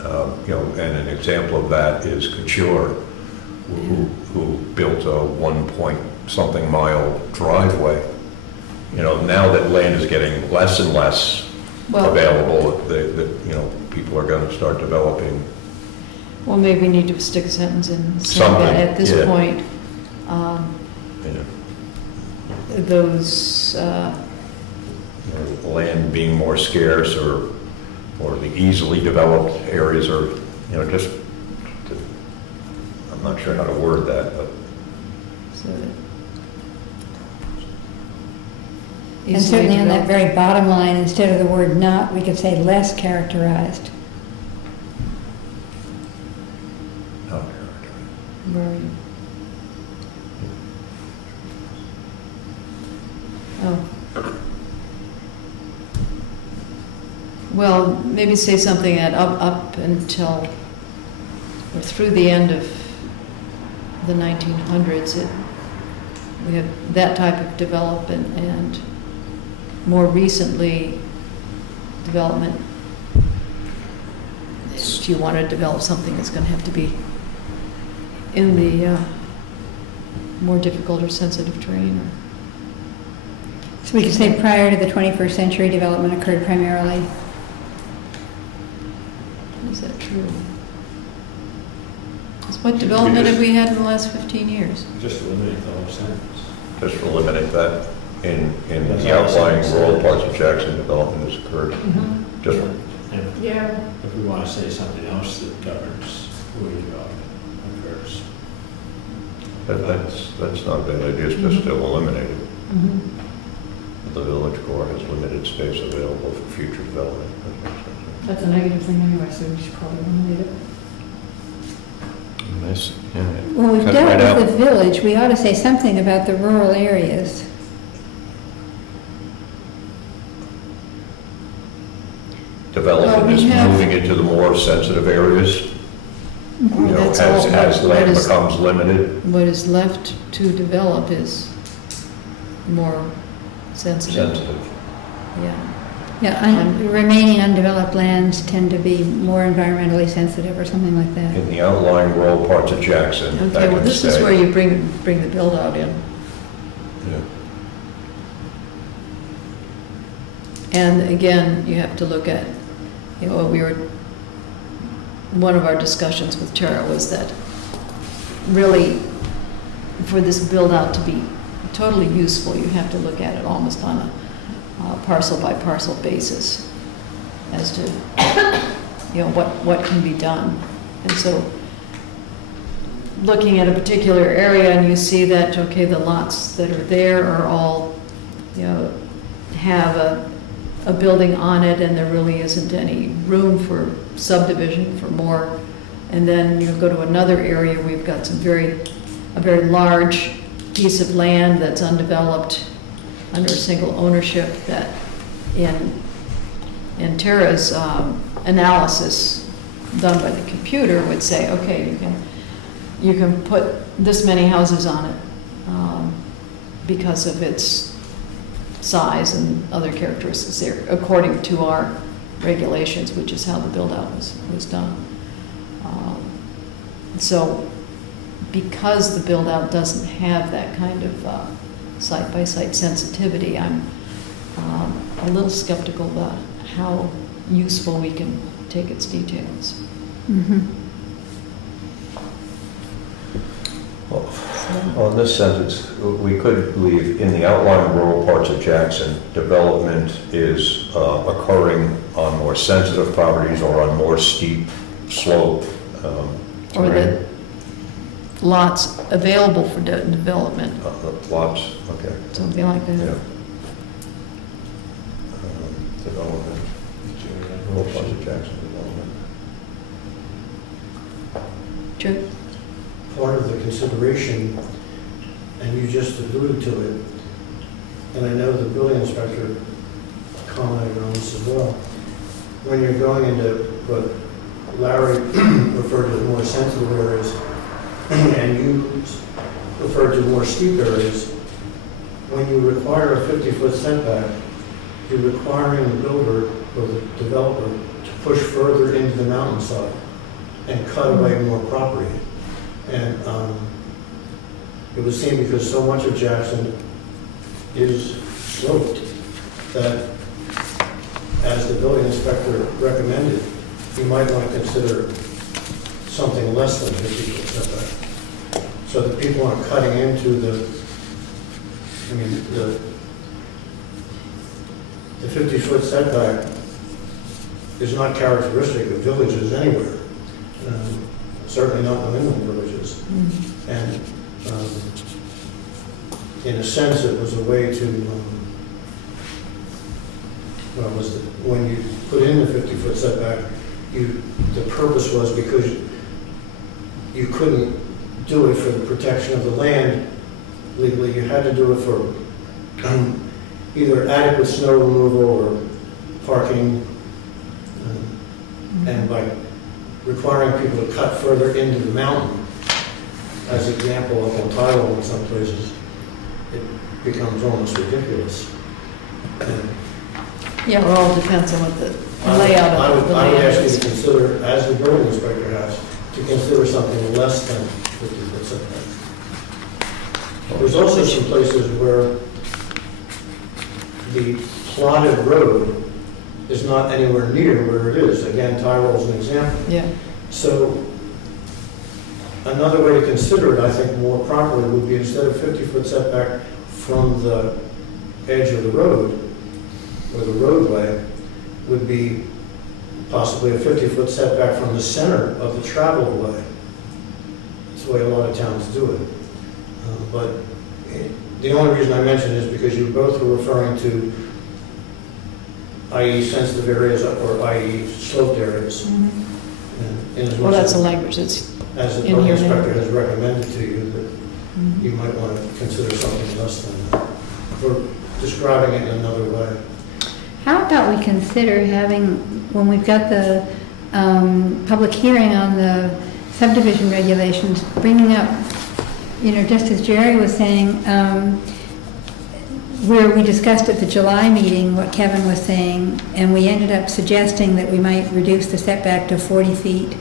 And an example of that is Couture, who built a 1-point-something mile driveway. Now that land is getting less and less Well- available, people are going to start developing. Well, maybe we need to stick a sentence in saying Something, that at this yeah. point, you know, those, land being more scarce, or the easily developed areas are, I'm not sure how to word that, but so that. And easily certainly on that developed- very bottom line, instead of the word not, we could say less characterized. not Where are you? Oh. Well, maybe say something at up until, or through the end of the 1900s, we have that type of development, and more recently, development, if you want to develop something, it's going to have to be in the more difficult or sensitive terrain. So we could say prior to the 21st century, development occurred primarily. Is that true? 'Cause what development have we had in the last 15 years? Just eliminate the whole sentence. just eliminate that. In That's the all outlying it says. rural parts of Jackson, development has occurred. Just, Yeah. If we want to say something else that governs where development occurs. that's not a bad idea, it's just still eliminated. The village core has limited space available for future development. That's a negative thing anyway, so we should probably eliminate it. Nice, yeah. Well, we've Cut it right dealt out. with the village, we ought to say something about the rural areas. Development Well, is we have- moving into the more sensitive areas, That's all- as what land is- becomes limited, What is left to develop is more sensitive. Yeah. Yeah, remaining undeveloped lands tend to be more environmentally sensitive or something like that. In the outlying rural parts of Jackson, that Okay, well, can this is stay. where you bring the build-out in. Yeah. And again, you have to look at, one of our discussions with Tara was that really, for this build-out to be totally useful, you have to look at it almost on a parcel-by-parcel basis as to, what can be done. And so, looking at a particular area and you see that, okay, the lots that are there are all, have a building on it, and there really isn't any room for subdivision for more. And then you go to another area, we've got a very large piece of land that's undeveloped under a single ownership, that in Tara's analysis done by the computer would say, okay, you can put this many houses on it because of its size and other characteristics there, according to our regulations, which is how the build-out was done. So because the build-out doesn't have that kind of site-by-site sensitivity, I'm a little skeptical about how useful we can take its details. Mhm. Well, in this sentence, we could leave, in the outlying rural parts of Jackson, development is occurring on more sensitive properties or on more steep slope. Or the lots available for development, Lots, okay. something like Yeah. that. Development, rural parts of Jackson development. Joe? Part of the consideration, and you just alluded to it, and I know the building inspector commented on this as well, when you're going into what Larry referred to as more sensitive areas, and you referred to more steep areas, when you require a 50-foot setback, you're requiring the builder or the developer to push further into the mountainside and cut away more property. And it was seen because so much of Jackson is sloped that, as the building inspector recommended, you might want to consider something less than 50-foot setback, so that people aren't cutting into the 50-foot setback is not characteristic of villages anywhere. Certainly not New England villages. And in a sense, it was a way to, when you put in the 50-foot setback, the purpose was because you couldn't do it for the protection of the land legally. You had to do it for either adequate snow removal or parking, and by requiring people to cut further into the mountain, as example up on Tyrol in some places, it becomes almost ridiculous. And Yeah, it all depends on what the layout of the I would land ask you is. to consider, as the building inspector has, to consider something less than 50-foot setback. There's also some places where the plotted road is not anywhere near where it is. Again, Tyrol's an example. Yeah, So another way to consider it, I think, more properly would be, instead of 50-foot setback from the edge of the road or the roadway, would be possibly a 50-foot setback from the center of the traveled way. That's the way a lot of towns do it. But the only reason I mention it is because you both were referring to i.e. sensitive areas or i.e. sloped areas. And in as well, much that's the as language that's the in building here now. inspector has recommended to you, that you might want to consider something less than that, for describing it in another way. How about we consider having, when we've got the public hearing on the subdivision regulations, bringing up, just as Jerry was saying, where we discussed at the July meeting what Kevin was saying, and we ended up suggesting that we might reduce the setback to 40 feet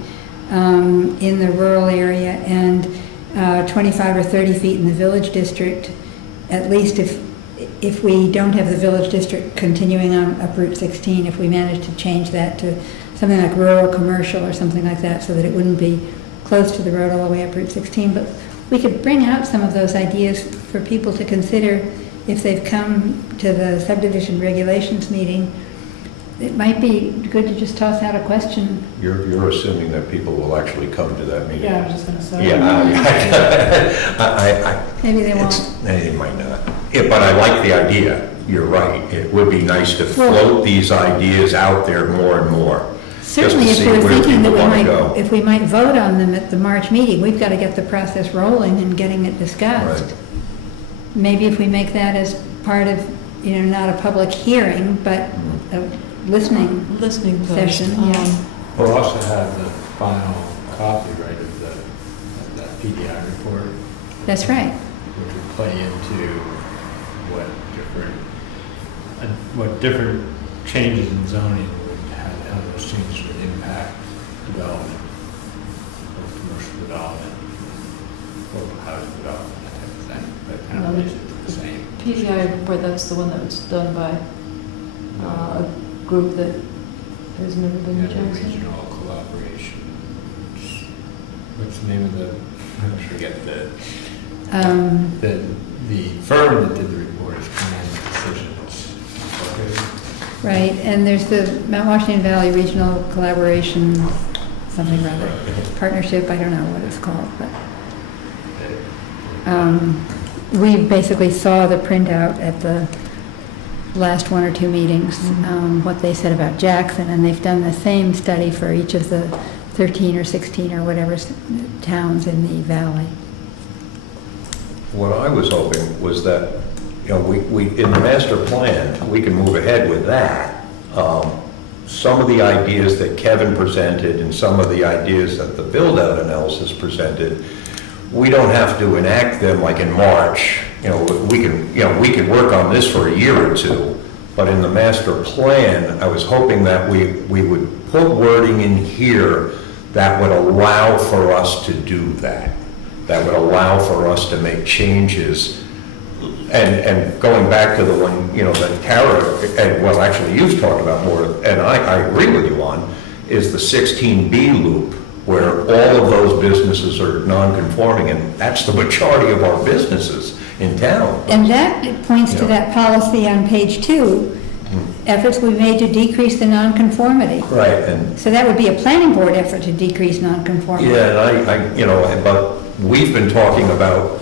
in the rural area and 25 or 30 feet in the village district, at least if we don't have the village district continuing on up Route 16, if we manage to change that to something like rural commercial or something like that, so that it wouldn't be close to the road all the way up Route 16. But we could bring out some of those ideas for people to consider if they've come to the subdivision regulations meeting. It might be good to just toss out a question. You're assuming that people will actually come to that meeting? Yeah, I was just gonna say. Yeah, Maybe they won't. They might not. Yeah, but I like the idea. You're right. It would be nice to float these ideas out there more and more. Certainly, just if to see we're where thinking that people wanna go. if we might vote on them at the March meeting, we've got to get the process rolling and getting it discussed. Right. Maybe if we make that as part of, not a public hearing, but a listening listening session. post. Yeah. We'll also have the final copy, right, of that PDI report, That's right. which would play into what different changes in zoning would have, how those changes would impact development, or commercial development, or housing development, that type of thing. But kind of basically the same. PDI report, that's the one that was done by a group that has never been Yeah, in the Jackson. regional collaboration. What's the name of the, I forget Um, the firm that did the report is Command Decisions. Incorporated. Right, and there's the Mount Washington Valley Regional Collaboration, something or other, partnership, I don't know what it's called, but we basically saw the printout at the last one or two meetings, what they said about Jackson, and they've done the same study for each of the 13 or 16 or whatever towns in the valley. What I was hoping was that, you know, we in the master plan, we can move ahead with that. Some of the ideas that Kevin presented and some of the ideas that the build-out analysis presented, we don't have to enact them like in March. You know, we can work on this for a year or two, but in the master plan, I was hoping that we would put wording in here that would allow for us to do that. That would allow for us to make changes. And going back to the one, you know, that Tara, and well, actually you've talked about more, and I agree with you on, is the 16B loop, where all of those businesses are non-conforming, and that's the majority of our businesses in town. And that points to that policy on page 2, efforts we made to decrease the nonconformity. Right, and So that would be a planning board effort to decrease nonconformity. yeah, and I you know, but we've been talking about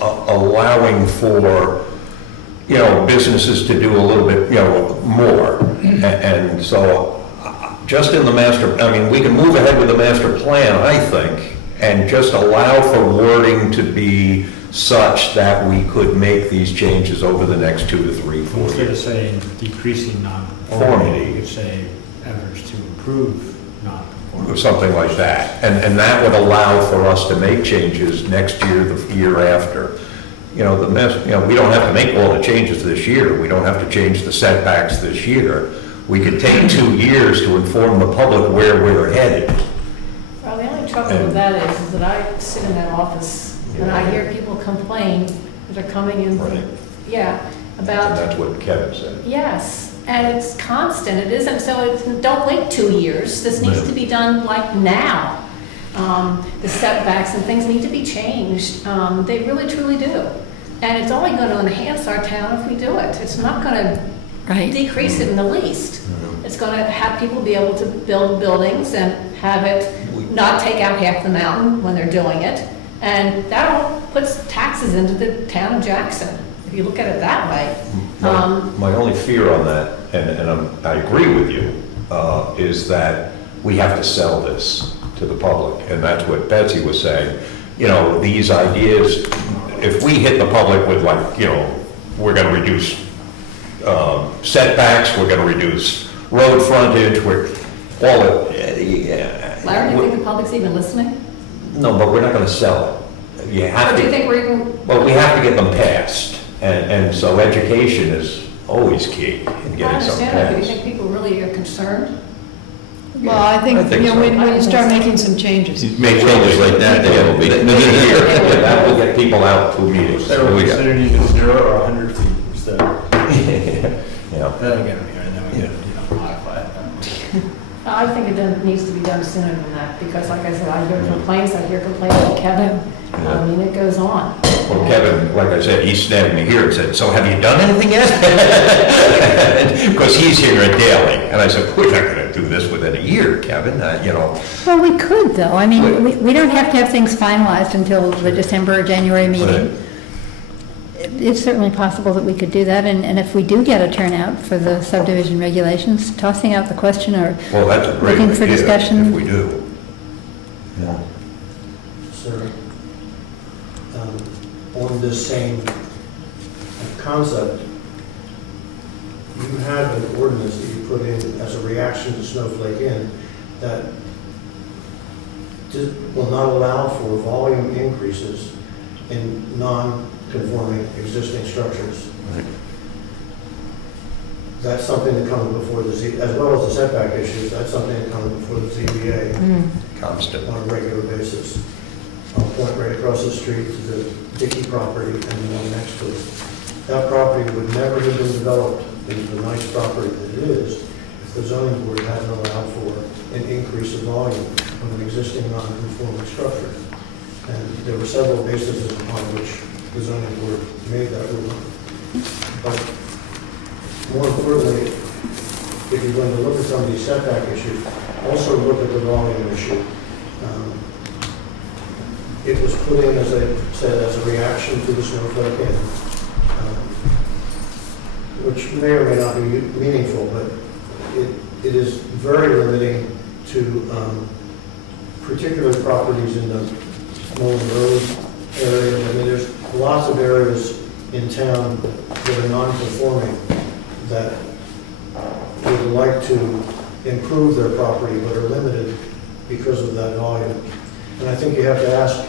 allowing for, you know, businesses to do a little bit, you know, more. And so just in the master, I mean, we can move ahead with the master plan, I think, and just allow for wording to be such that we could make these changes over the next 2 to 3, 4 Instead of years. saying decreasing non-conformity, you could say efforts to improve non-conformity. Or something like that. And that would allow for us to make changes next year, the year after. You know, we don't have to make all the changes this year. We don't have to change the setbacks this year. We could take 2 years to inform the public where we're headed. Well, the only trouble with that is that I sit in that office and I hear people complain that are coming in, Right. yeah, And about, that's what Kevin said. yes, and it's constant, it isn't, so it's, don't wait 2 years, this needs to be done like now. The setbacks and things need to be changed, they really truly do. And it's only going to enhance our town if we do it. It's not going to Right. decrease it in the least. It's going to have people be able to build buildings and have it not take out half the mountain when they're doing it. And that all puts taxes into the town of Jackson, if you look at it that way. My only fear on that, and I agree with you, is that we have to sell this to the public. And that's what Betsy was saying. You know, these ideas, if we hit the public with like, you know, we're going to reduce setbacks, we're going to reduce road frontage, we're all of, Larry, do you think the public's even listening? no, but we're not going to sell it. You have Or do you to, think we're even? well, we have to get them passed. And so education is always key in I getting something understand that, but do you passed. think people really are concerned? Well, I think, I think you know, so. when you start making some changes. Make changes like that, they will be. That will get people out to meetings. They were considering either 0 or 100 feet instead. Yeah. Then again, I know we gotta, modify it. I think it needs to be done sooner than that, because like I said, I hear complaints from Kevin, I mean, it goes on. Well, Kevin, like I said, he snagged me here and said, so have you done anything yet? Because he's here at daily. And I said, we're not going to do this within a year, Kevin, you know. Well, we could, though. I mean, we don't have to have things finalized until the December or January meeting. Right. It's certainly possible that we could do that, and if we do get a turnout for the subdivision regulations, tossing out the question or Well, that's a great looking for idea discussion. if we do. Yeah. Sir, on this same concept, you have an ordinance that you put in as a reaction to Snowflake Inn that will not allow for volume increases in non-conforming existing structures. That's something that comes before the as well as the setback issues, that's something that comes before the ZBA Constant. on a regular basis. I'll point right across the street to the Dickey property and the one next to it. That property would never have been developed into the nice property that it is if the zoning board hadn't allowed for an increase in volume. of an existing non-conforming structure. And there were several bases upon which the zoning board made that ruling. But more importantly, if you're going to look at some of these setback issues, also look at the volume issue. It was put in, as I said, as a reaction to the Snowflake Inn, which may or may not be meaningful, but it is very limiting to particular properties in the Mullen Road area. I mean, there's lots of areas in town that are non-conforming that would like to improve their property but are limited because of that volume. And I think you have to ask,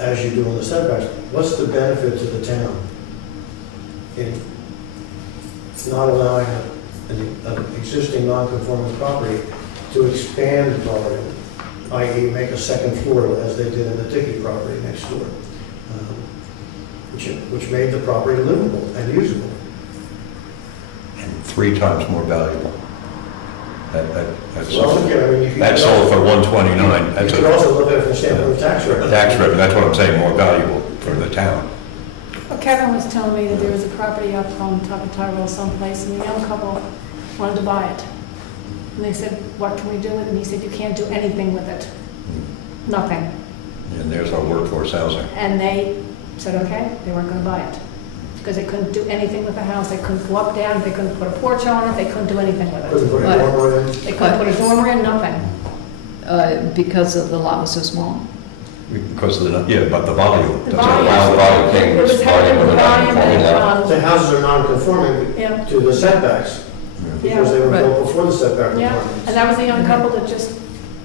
as you do on the setbacks, what's the benefit to the town in not allowing an existing non-conforming property to expand volume, i.e. make a second floor as they did in the Dickey property next door, which made the property livable and usable. And 3 times more valuable. That's Well, again, I mean, you That sold for 129. You That's could also look at it from the standpoint of tax revenue. tax revenue, that's what I'm saying, more valuable for the town. Well, Kevin was telling me that there was a property up on top of Tyrell someplace, and a young couple wanted to buy it. And they said, what can we do with it? And he said, you can't do anything with it. Nothing. And there's our workforce housing. And they said, okay, they weren't going to buy it. Because they couldn't do anything with the house. They couldn't go up, down, they couldn't put a porch on it, they couldn't do anything with Couldn't it. put a Right. dormer in. They couldn't put a dormer in, nothing. Because of the lot was so small. Because of the, yeah, but the volume. The doesn't volume. allow the volume It was change. having the volume The and, houses are non-conforming yeah, to the setbacks because they were Right. built before the setback yeah. requirements. And that was a young couple that just,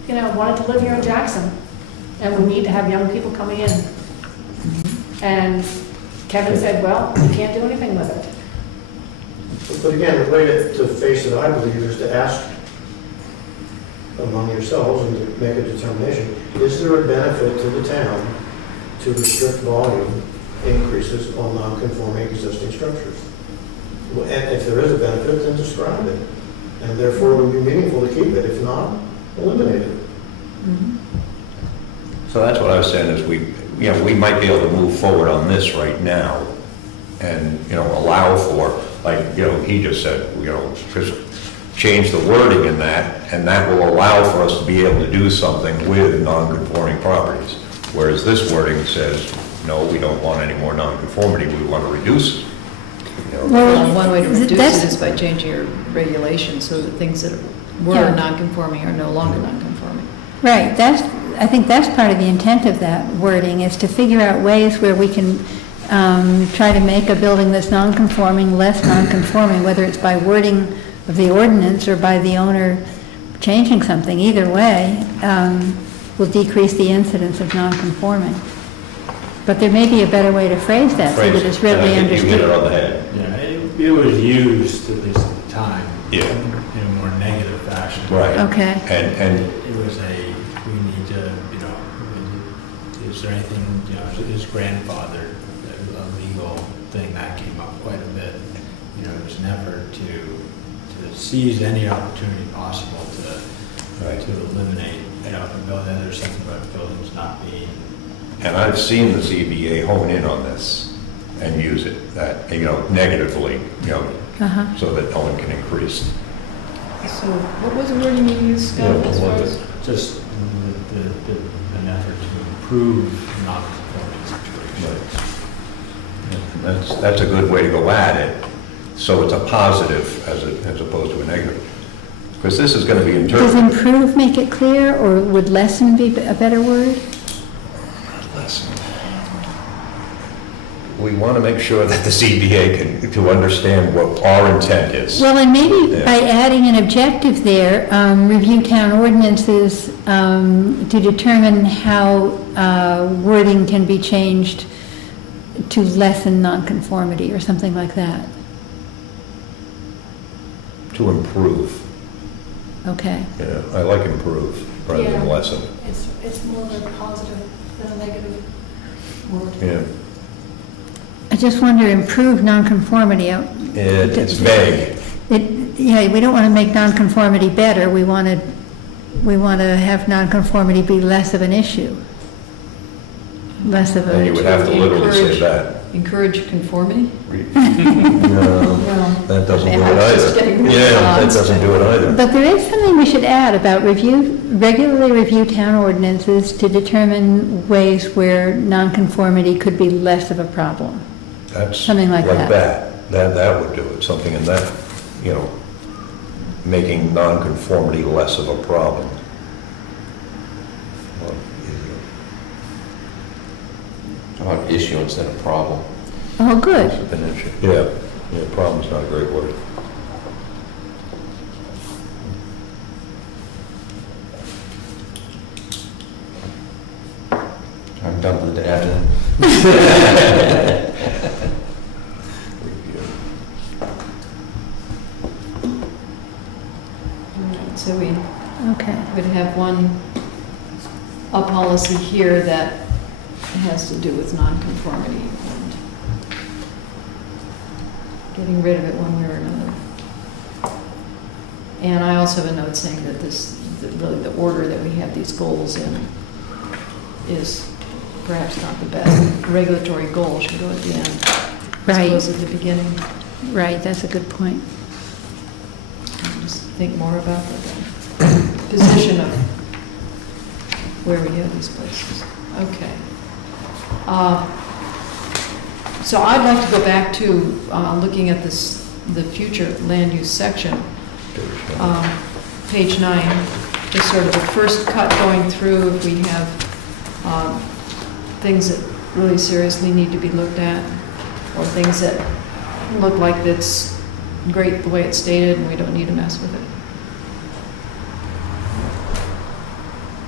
wanted to live here in Jackson. And we need to have young people coming in. And Kevin said, well, you can't do anything with it. But again, the way to face it, I believe, is to ask among yourselves and to make a determination, is there a benefit to the town to restrict volume increases on non-conforming existing structures? And if there is a benefit, then describe it. And therefore, it would be meaningful to keep it. If not, eliminate it. So that's what I was saying is we might be able to move forward on this right now and, allow for, like, he just said, just change the wording in that, and that will allow for us to be able to do something with non-conforming properties. Whereas this wording says, no, we don't want any more non-conformity, we want to reduce it. Well, one way to reduce that's- it is by changing your regulations so that things that were Yeah. non-conforming are no longer non-conforming. Right, I think that's part of the intent of that wording, is to figure out ways where we can try to make a building that's non-conforming less non-conforming, whether it's by wording of the ordinance or by the owner changing something. Either way will decrease the incidence of non-conforming. But there may be a better way to phrase that so that it's readily And I think you hit it on understood. the head. Yeah, it was used, at least at the time, Yeah. in a more negative fashion. Right. Okay. And It was we need to, is there anything, his grandfather, a legal thing that came up quite a bit. It was an effort to seize any opportunity possible Right. to eliminate, there's something about buildings not being. And I've seen the ZBA hone in on this and use it, negatively, Uh-huh. so that no one can increase. So what was the wording you used, Scott, Yeah, as what far was as? it? Just an effort to improve non-conforming situations. That's a good way to go at it, so it's a positive as opposed to a negative. Because this is going to be Does interpreted. improve make it clear, or would lessen be a better word? Listen, we want to make sure that the ZBA to understand what our intent is. Well, and maybe Yeah. by adding an objective there, review town ordinances to determine how wording can be changed to lessen nonconformity or something like that. To improve. Okay. Yeah, I like improve rather than Yeah. lessen. It's more of a positive than a negative word. Yeah. I just wonder, improve nonconformity. It's vague. Yeah, we don't want to make nonconformity better. We want to we want to have nonconformity be less of an issue. Less of And you a, would have to literally say that. Encourage conformity? No, Well, that doesn't do it I was just either. getting rid of Yeah, that bonds. doesn't do it either. but there is something we should add about regularly review town ordinances to determine ways where nonconformity could be less of a problem. That's Something like that. That would do it, something in that, you know, making nonconformity less of a problem. Well, How about issue instead of problem? Oh, good. An issue. Yeah, problem's not a great word. I'm done with the admin. Alright, so we Okay. would have a policy here that has to do with nonconformity and getting rid of it one way or another. And I also have a note saying that really the order that we have these goals in is perhaps not the best. Regulatory goals should go at the end, Right. as opposed to the beginning. Right, that's a good point. Just think more about the position of where we have these places. Okay. So I'd like to go back to looking at the future land use section, page 9, just sort of the first cut going through if we have things that really seriously need to be looked at, or things that look like it's great the way it's stated and we don't need to mess with it.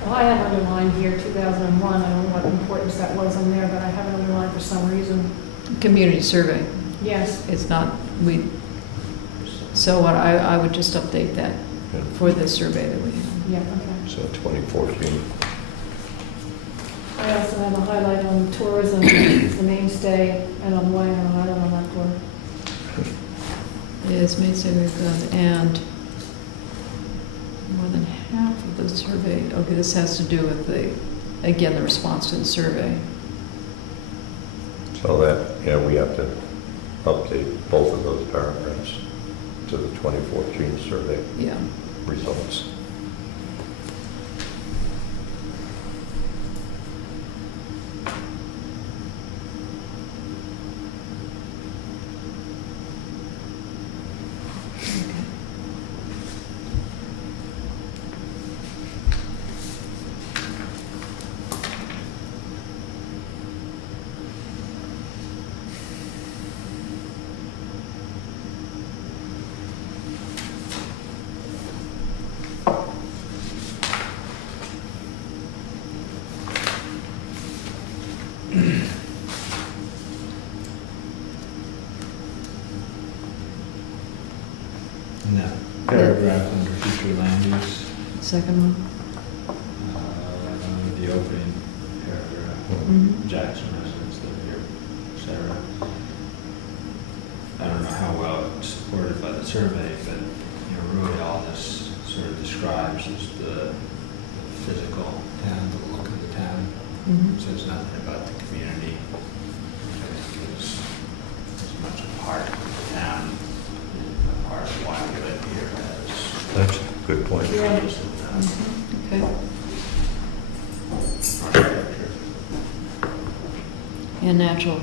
Well, I have underlined here 2001, I don't know what importance that was on there, but I have it underlined for some reason. Community survey, Yes, it's not, so what I would just update that for the survey that we have. yeah, okay. So 2014. I also have a highlight on tourism is the mainstay, and I'm laying a highlight on that one. Yes, mainstay we've got, and more than half of the survey, okay, this has to do with the response to the survey. So that, we have to update both of those paragraphs to the 2014 survey Yeah. results. Okay. In that paragraph under future land use, Second one. right under the opening paragraph, Mhm. Jackson residents live here, et cetera. I don't know how well it's supported by the survey, but, really all this sort of describes is the physical town, the look of the town. Mhm. Says nothing about the community. I think it's as much a part of the town, a part of why we live here as That's a good point. just of the town. Okay. Architecture. And natural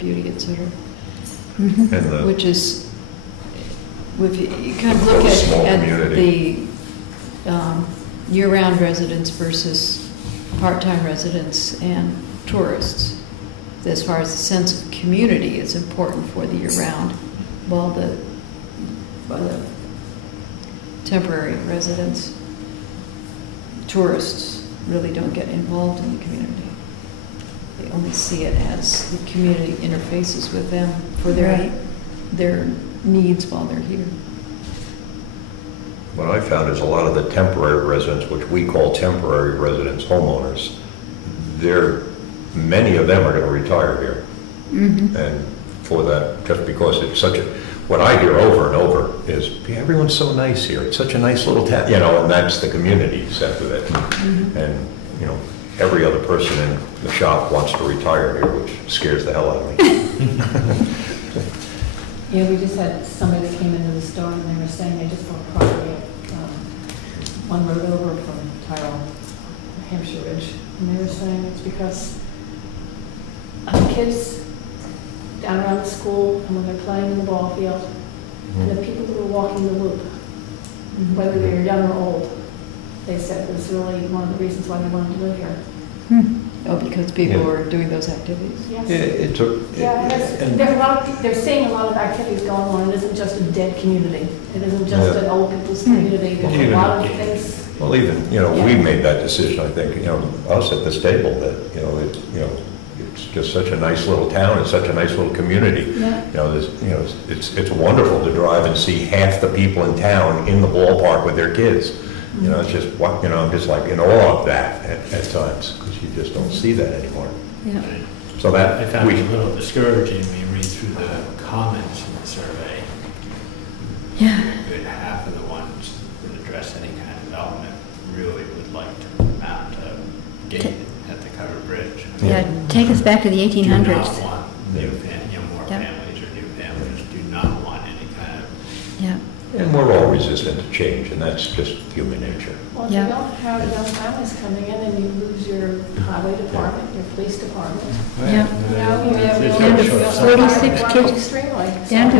beauty, et cetera. And the, Which is, if you kind of look Of a small at community. the year-round residents versus part-time residents and tourists, as far as the sense of community is important for the year-round, while the temporary residents, tourists, really don't get involved in the community. They only see it as the community interfaces with them for Right. their needs while they're here. what I found is a lot of the temporary residents, which we call temporary residents, homeowners, many of them are going to retire here. Mhm. And for that, just because it's such a, what I hear over and over is, everyone's so nice here, it's such a nice little town, you know, and that's the community sense of it. And, you know, every other person in the shop wants to retire here, which scares the hell out of me. Yeah, we just had somebody that came into the store and they were saying they just bought property one road over from Tyrell, Hampshire Ridge. And they were saying it's because of the kids down around the school and when they're playing in the ball field and the people who were walking the loop, whether they were young or old, they said it was really one of the reasons why they wanted to live here. Oh, because people Yeah. are doing those activities? Yes. It took, Yeah, they're seeing a lot of activities going on. It isn't just a dead community. It isn't just Yeah. an old people's community. There's a lot of things. well, even, you know, we made that decision, I think, you know, us at this table, that, you know, it's just such a nice little town, it's such a nice little community. Yeah. You know, it's wonderful to drive and see half the people in town in the ballpark with their kids. You know, it's just, you know, I'm just like in awe of that at times, because you just don't see that anymore. Yeah. So I that, found it a little discouraging when you read through the comments in the survey. Yeah. A good half of the ones that address any kind of development really would like to mount a gate at the covered bridge. Yeah, take us back to the Do 1800s. not want new, more Yeah. families or new families, do not want any kind of. Yeah. and we're all resistant to change, and that's just human nature. Well, if Yeah. you don't have young families coming in and you lose your highway department, your police department. Yeah. You know, you have It's Down to real- 46 real- kids. Extremely. Down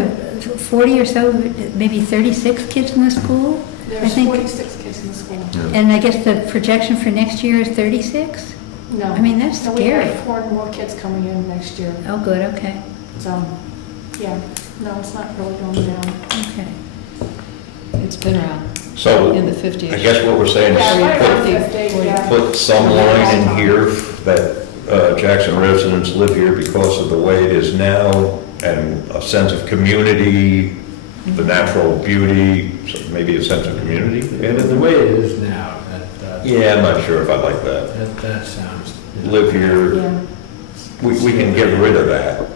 So to 40 or so, maybe 36 kids in the school, I There's think. 46 kids in the school. And I guess the projection for next year is 36? No. I mean, that's No, we scary. have 4 more kids coming in next year. Oh, good, okay, So, yeah, no, it's not really going down. okay. It's been around So, in the 50s. I guess what we're saying Yeah, right around is 50, yeah. put some line in here that Jackson residents live here because of the way it is now, and a sense of community, the natural beauty, so maybe a sense of community. And the way it is now, that, Yeah, I'm not sure if I like that. that sounds. Live here, Yeah. we can get rid of that. Kind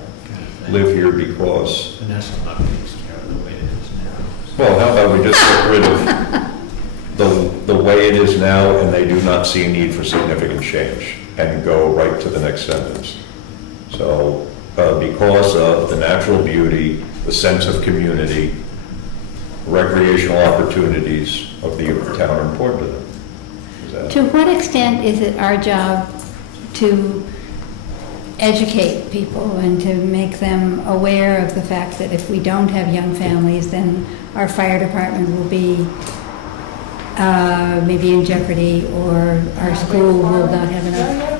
of thing. Live here because, Vanessa Love takes care of the way it is now. well, how about we just get rid of the way it is now, and they do not see a need for significant change, and go right to the next sentence. So, because of the natural beauty, the sense of community, recreational opportunities of the town are important to them. Is that- To what extent is it our job to educate people and to make them aware of the fact that if we don't have young families, then our fire department will be maybe in jeopardy, or our school will not have enough? Yeah,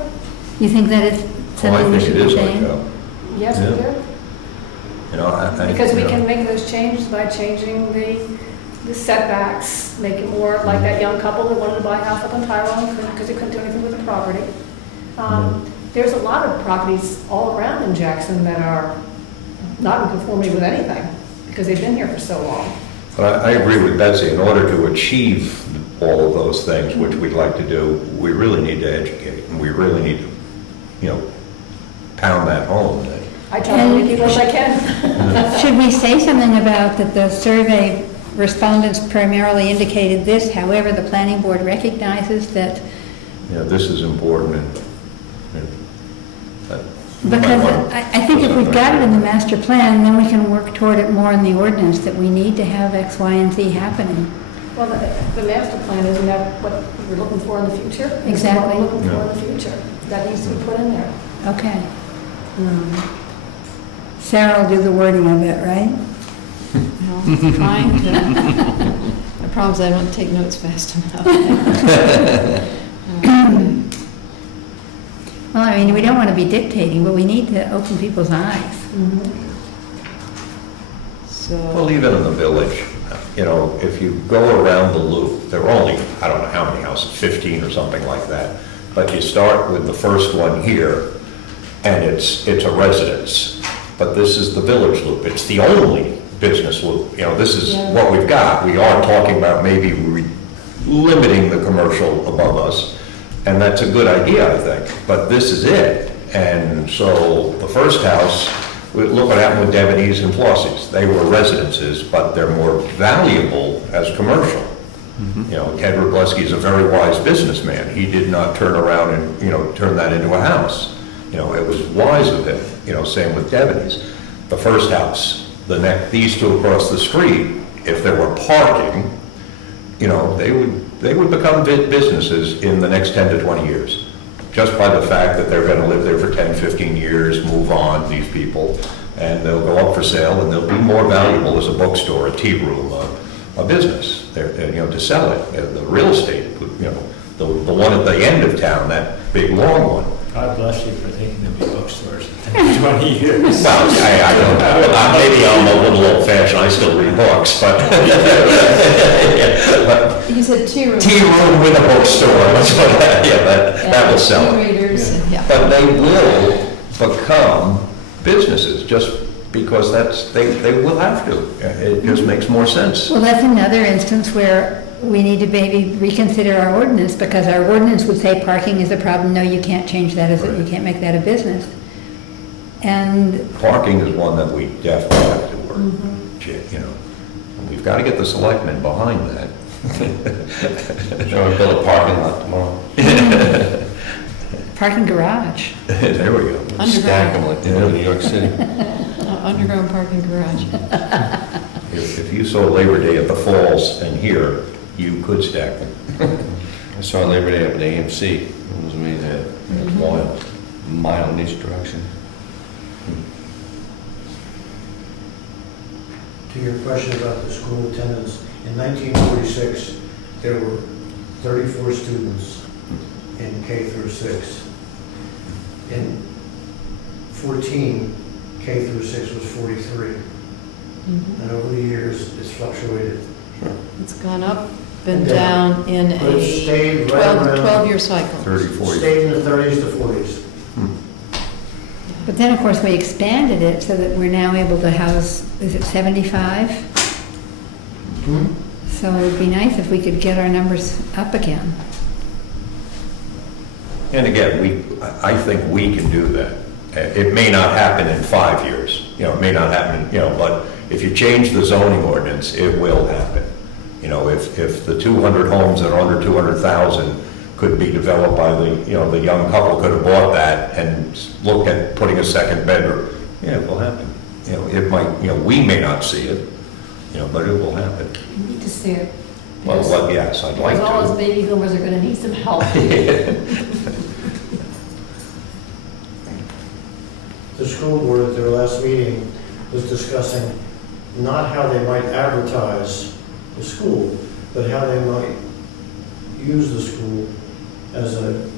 You think that is Well, something we I should think it be is like saying? that. yeah. Yes, we Yeah. do. You know, Because we you know, can make those changes by changing the setbacks, make it more like that young couple that wanted to buy a house up in Tyrone because they couldn't do anything with the property. There's a lot of properties all around in Jackson that are not in conformity with anything because they've been here for so long. But I agree with Betsy, in order to achieve all of those things, which we'd like to do, we really need to educate, and we really need to, you know, pound that home. that- I tell as many people as I can. Should we say something about that the survey respondents primarily indicated this, however, the planning board recognizes that, You know, this is important, and that- because I think if we've got it in the master plan, then we can work toward it more in the ordinance, that we need to have X, Y, and Z happening. Well, the master plan, isn't that what we're looking for in the future? Exactly. What we're looking for in the future. That needs to be put in there. Okay. Sarah will do the wording of it, right? No, I'm trying to. The problem is I don't take notes fast enough. Well, I mean, we don't want to be dictating, but we need to open people's eyes. Well, So, even in the village, you know, if you go around the loop, there are only, I don't know how many houses, 15 or something like that. But you start with the first one here, and it's a residence. But this is the village loop. It's the only business loop. You know, this is what we've got. We are talking about maybe limiting the commercial above us, and that's a good idea, I think. But this is it. And so the first house Look what happened with Devaney's and Flossie's. They were residences, but they're more valuable as commercial. You know, Ted Robleski is a very wise businessman. He did not turn around and, you know, turn that into a house. You know, it was wise of him, you know, same with Devaney's. The first house, these two across the street, if there were parking, you know, they would become businesses in the next 10 to 20 years. Just by the fact that they're going to live there for 10, 15 years, move on, these people, and they'll go up for sale, and they'll be more valuable as a bookstore, a tea room, a business, you know, to sell it. The real estate, you know, the one at the end of town, that big long one. God bless you for thinking there'll be bookstores in 10 to 20 years. Well, I don't, maybe I'm a little old-fashioned, I still read books, but. You said tea room. Tea room with a bookstore, that will sell Tea it. readers, and, yeah. But they will become businesses, just because they will have to. It just makes more sense. Well, that's another instance where we need to maybe reconsider our ordinance, because our ordinance would say parking is a problem. No, you can't change that, you can't make that a business. And Parking is one that we definitely have to work, you know. And we've got to get the selectmen behind that. So we'll build a parking lot tomorrow. parking garage. There we go. Stack them like they do in New York City. Underground parking garage. If you saw Labor Day at the Falls and here, you could stack them. I saw Labor Day up at AMC. It was amazing. It's wild. A mile in each direction. To your question about the school attendance, in 1946, there were 34 students in K through 6. In 14, K through 6 was 43. And over the years, it's fluctuated. It's gone up, been And down in But it a stayed right around, 12-year cycle. 30, 40. stayed in the 30s to 40s. But then, of course, we expanded it so that we're now able to house, is it 75? So it would be nice if we could get our numbers up again. And again, I think we can do that. It may not happen in 5 years, you know, it may not happen, you know, but if you change the zoning ordinance, it will happen. You know, if the 200 homes that are under 200,000 could be developed by the, you know, the young couple could have bought that and looked at putting a second bedroom, yeah, it will happen. You know, it might, you know, we may not see it, you know, but it will happen. You need to see it. Well, yes, I'd like Because all those to. baby boomers are going to need some help. The school board at their last meeting was discussing not how they might advertise the school, but how they might use the school as an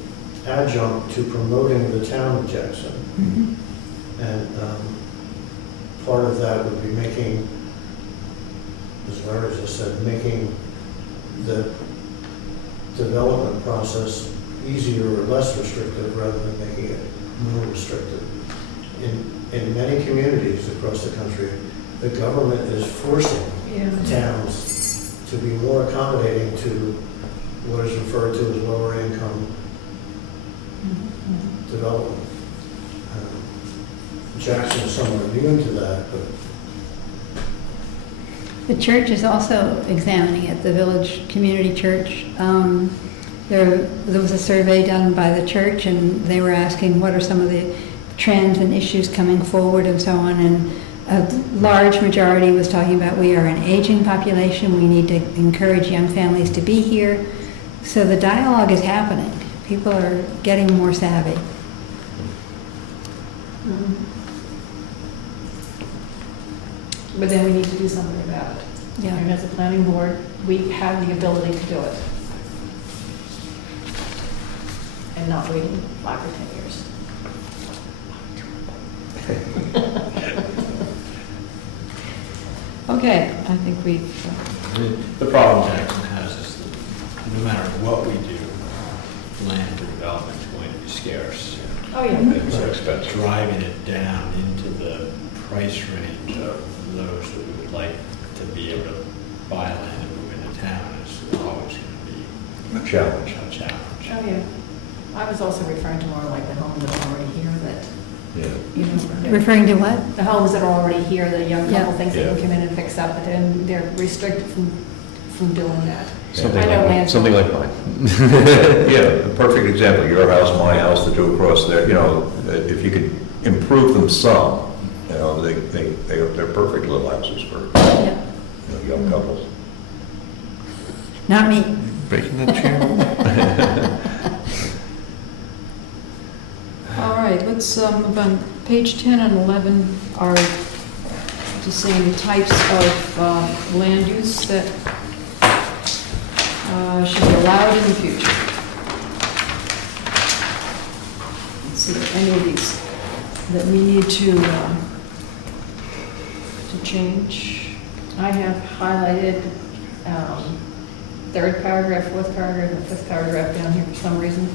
adjunct to promoting the town of Jackson. And part of that would be making, as Larry just said, making the development process easier or less restrictive rather than making it more restrictive. In many communities across the country, the government is forcing towns to be more accommodating to what is referred to as lower income development. Jackson is somewhat immune to that, but The church is also examining it, the Village Community Church. There was a survey done by the church, and they were asking what are some of the trends and issues coming forward and so on, and a large majority was talking about we are an aging population, we need to encourage young families to be here. So the dialogue is happening. People are getting more savvy. But then we need to do something about it. Yeah. And as a planning board, we have the ability to do it. And not waiting 5 or 10 years. Okay, I think we've, The problem Jackson has is that no matter what we do, land for development is going to be scarce. Oh, yeah. It's expensive. Driving it down into the price range of those that would like to be able to buy land and move into town is always going to be A challenge. a challenge. Oh, yeah. I was also referring to more like the homes that are already here that Yeah. you know. Referring to what? The homes that are already here, the young couple Yeah. things they can Yeah. come in and fix up, and they're restricted from doing that. Something I know like, land- something like mine. Yeah, a perfect example, your house, my house, the two across there, you know, if you could improve them some, you know, they're perfect little houses for, Yeah. you know, young couples. Not me. Breaking the chair. All right, let's move on. Page 10 and 11 are just saying the types of land use that should be allowed in the future. Let's see, any of these that we need to change. I have highlighted third paragraph, fourth paragraph, and fifth paragraph down here for some reason.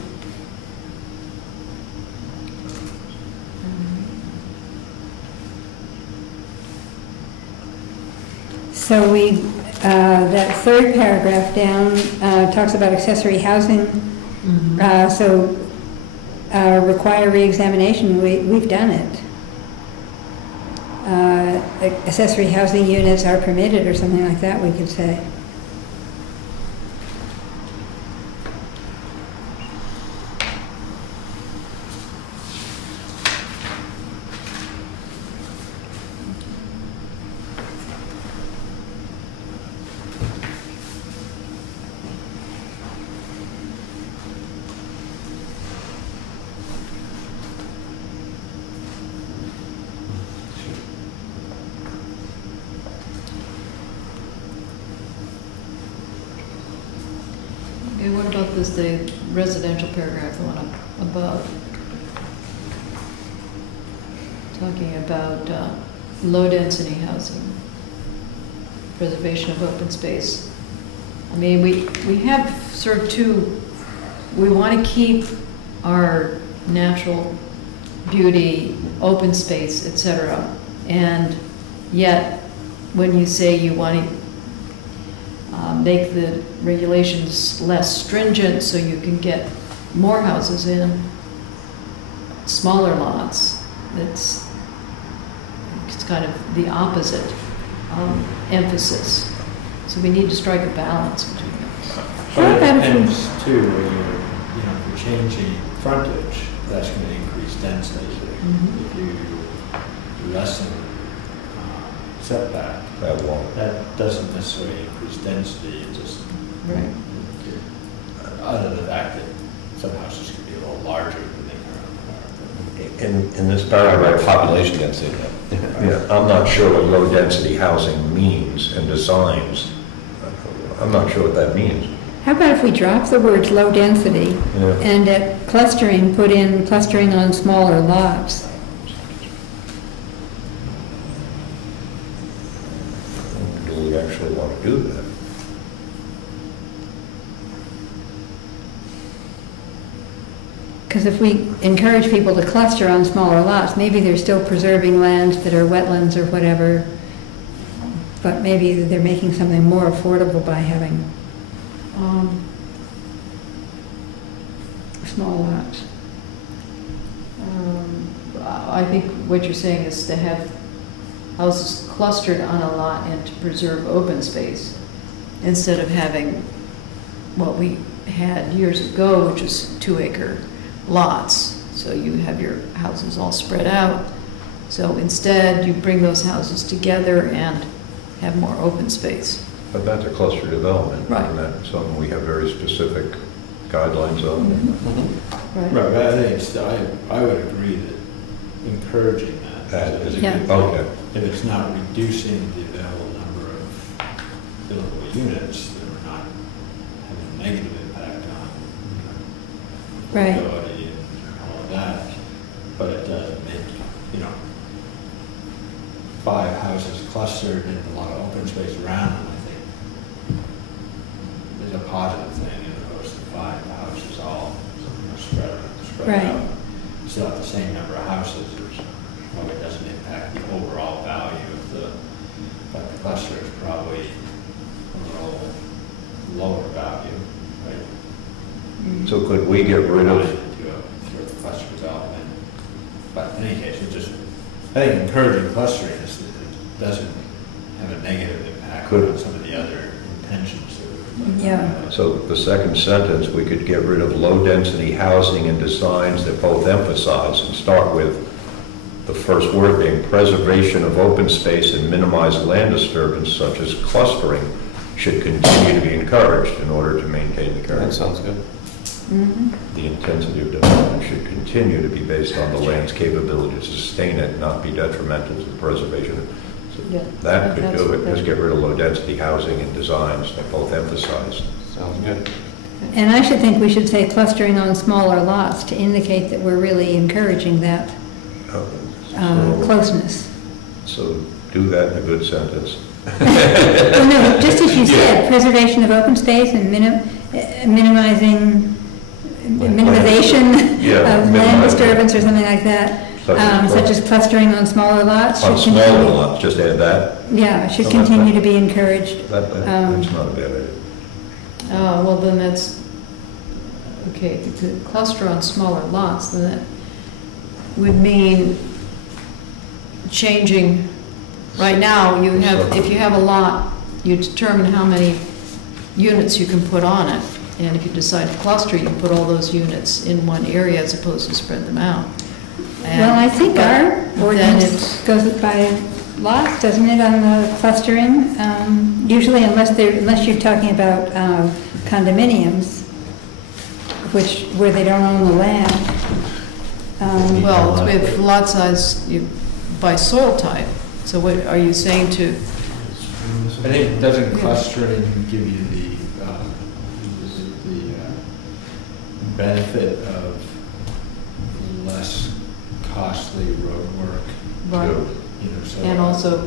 So that third paragraph down talks about accessory housing. So require reexamination, we've done it. Accessory housing units are permitted or something like that, we could say. Okay, what about this, the residential paragraph, the one up above? Talking about low-density housing, preservation of open space. I mean, we have sort of two, we want to keep our natural beauty, open space, et cetera, and yet, when you say you want to make the regulations less stringent so you can get more houses in smaller lots, it's kind of the opposite emphasis. So we need to strike a balance between those. But it depends too, when if you're changing frontage, that's going to increase density. Mhm. If you lessen setback, That won't. that doesn't necessarily increase density, it just, Right. other than the fact that some houses can be a little larger than they currently are. In this Right, paragraph, population density. yeah, I'm not sure what low-density housing means and designs. I'm not sure what that means. How about if we drop the words low density Yeah. and at clustering, put in clustering on smaller lots? Do we actually want to do that? Because if we encourage people to cluster on smaller lots, maybe they're still preserving lands that are wetlands or whatever, but maybe they're making something more affordable by having small lots. I think what you're saying is to have houses clustered on a lot and to preserve open space, instead of having what we had years ago, which was 2-acre lots. So you have your houses all spread out. So instead, you bring those houses together and have more open space. But that's a cluster development. Right. And that's something we have very specific guidelines on. Right. Right, but I think I would agree that encouraging That is is, a Yeah. good thing. okay. If it's not reducing the available number of buildable units, then we're not having a negative impact on Right. affordability and all of that. But it does make, 5 houses clustered and a lot of open space around them, I think, is a positive thing, as opposed to 5 houses all spread Right. out. Still have the same number of houses, which probably doesn't impact the overall value of but the cluster is probably a little lower value, right? So could we get rid of, Into a sort of cluster development, but in any case, I think encouraging clustering is, it doesn't have a negative impact Could. on some of the other intentions. Yeah. So the second sentence, we could get rid of low-density housing and designs that both emphasize and start with the first word being preservation of open space and minimize land disturbance such as clustering should continue to be encouraged in order to maintain the That character. sounds good. The intensity of development should continue to be based on the land's capability to sustain it, not be detrimental to the preservation. So Yeah, that could do it, that's- just get rid of low-density housing and designs that both emphasize. Sounds good. And I should think we should say clustering on smaller lots to indicate that we're really encouraging that So- closeness. So do that in a good sentence. Well, no, just as you said, preservation of open space and minimizing, minimization Yeah, of land minimizing. disturbance or something like that, such as clustering on smaller lots. On should smaller continue- lots, just add that. Yeah, should Something like continue that. to be encouraged. That's not a bad idea. Well, then that's, okay, to cluster on smaller lots, then that would mean changing, right now, you have, if you have a lot, you determine how many units you can put on it. And if you decide to cluster, you can put all those units in one area as opposed to spread them out. Well, I think our then ordinance it's- goes by lots, doesn't it, on the clustering? Usually unless you're talking about condominiums, where they don't own the land. Well, we have lot size by soil type. So what, are you saying to, I think, doesn't clustering give you the benefit of less costly road work? right, You know, so and also,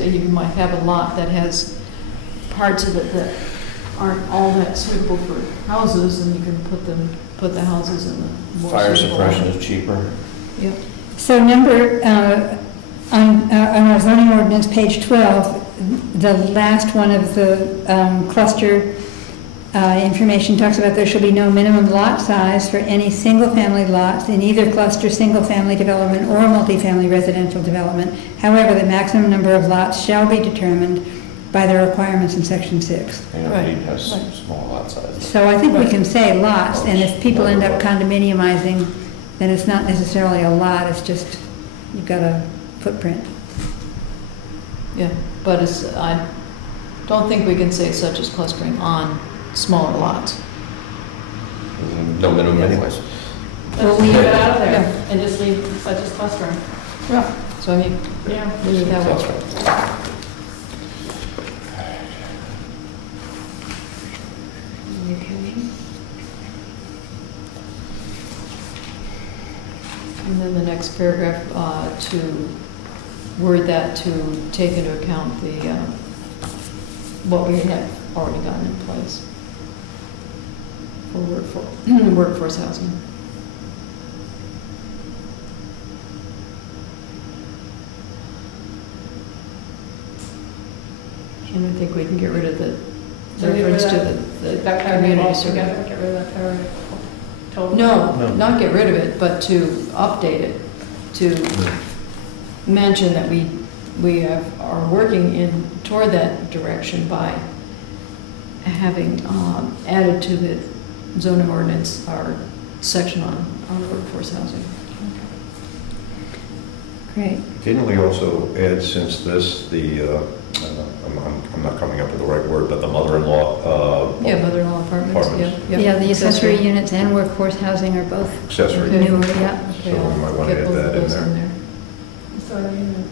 you might have a lot that has parts of it that aren't all that suitable for houses, and you can put the houses in the more Fire suitable. suppression is cheaper. Yep. So on our zoning ordinance, page 12, the last one of the cluster information talks about there shall be no minimum lot size for any single-family lots in either cluster single-family development or multifamily residential development. However, the maximum number of lots shall be determined by the requirements in section 6. You know, Right, Indeed has right. small lot sizes. So I think we can say lots, and if people end up condominiumizing, then it's not necessarily a lot, it's just, you've got a footprint. Yeah, but I don't think we can say such as clustering on smaller lots. No minimum anyways. Let's leave it out of there Yeah. and just leave such as clustering. Yeah. So I mean, Yeah. leave it that way. Sounds right. And then the next paragraph, to word that to take into account the, what we have already gotten in place for workforce housing. And I think we can get rid of the So get rid reference of to the That paragraph community survey. altogether, get rid of that paragraph. Totally. No, No. not get rid of it, but to update it, to mention that we are working toward that direction by having added to the zoning ordinance our section on workforce housing. Great. Didn't we also add since this, I'm not coming up with the right word, but the mother-in-law? Yeah, mother-in-law apartments, yeah. Apartments. Yeah, the accessory units and workforce housing are both Accessory. Okay. newer, yeah. Okay, So we I'll might wanna get add both of that in those there. So, you know,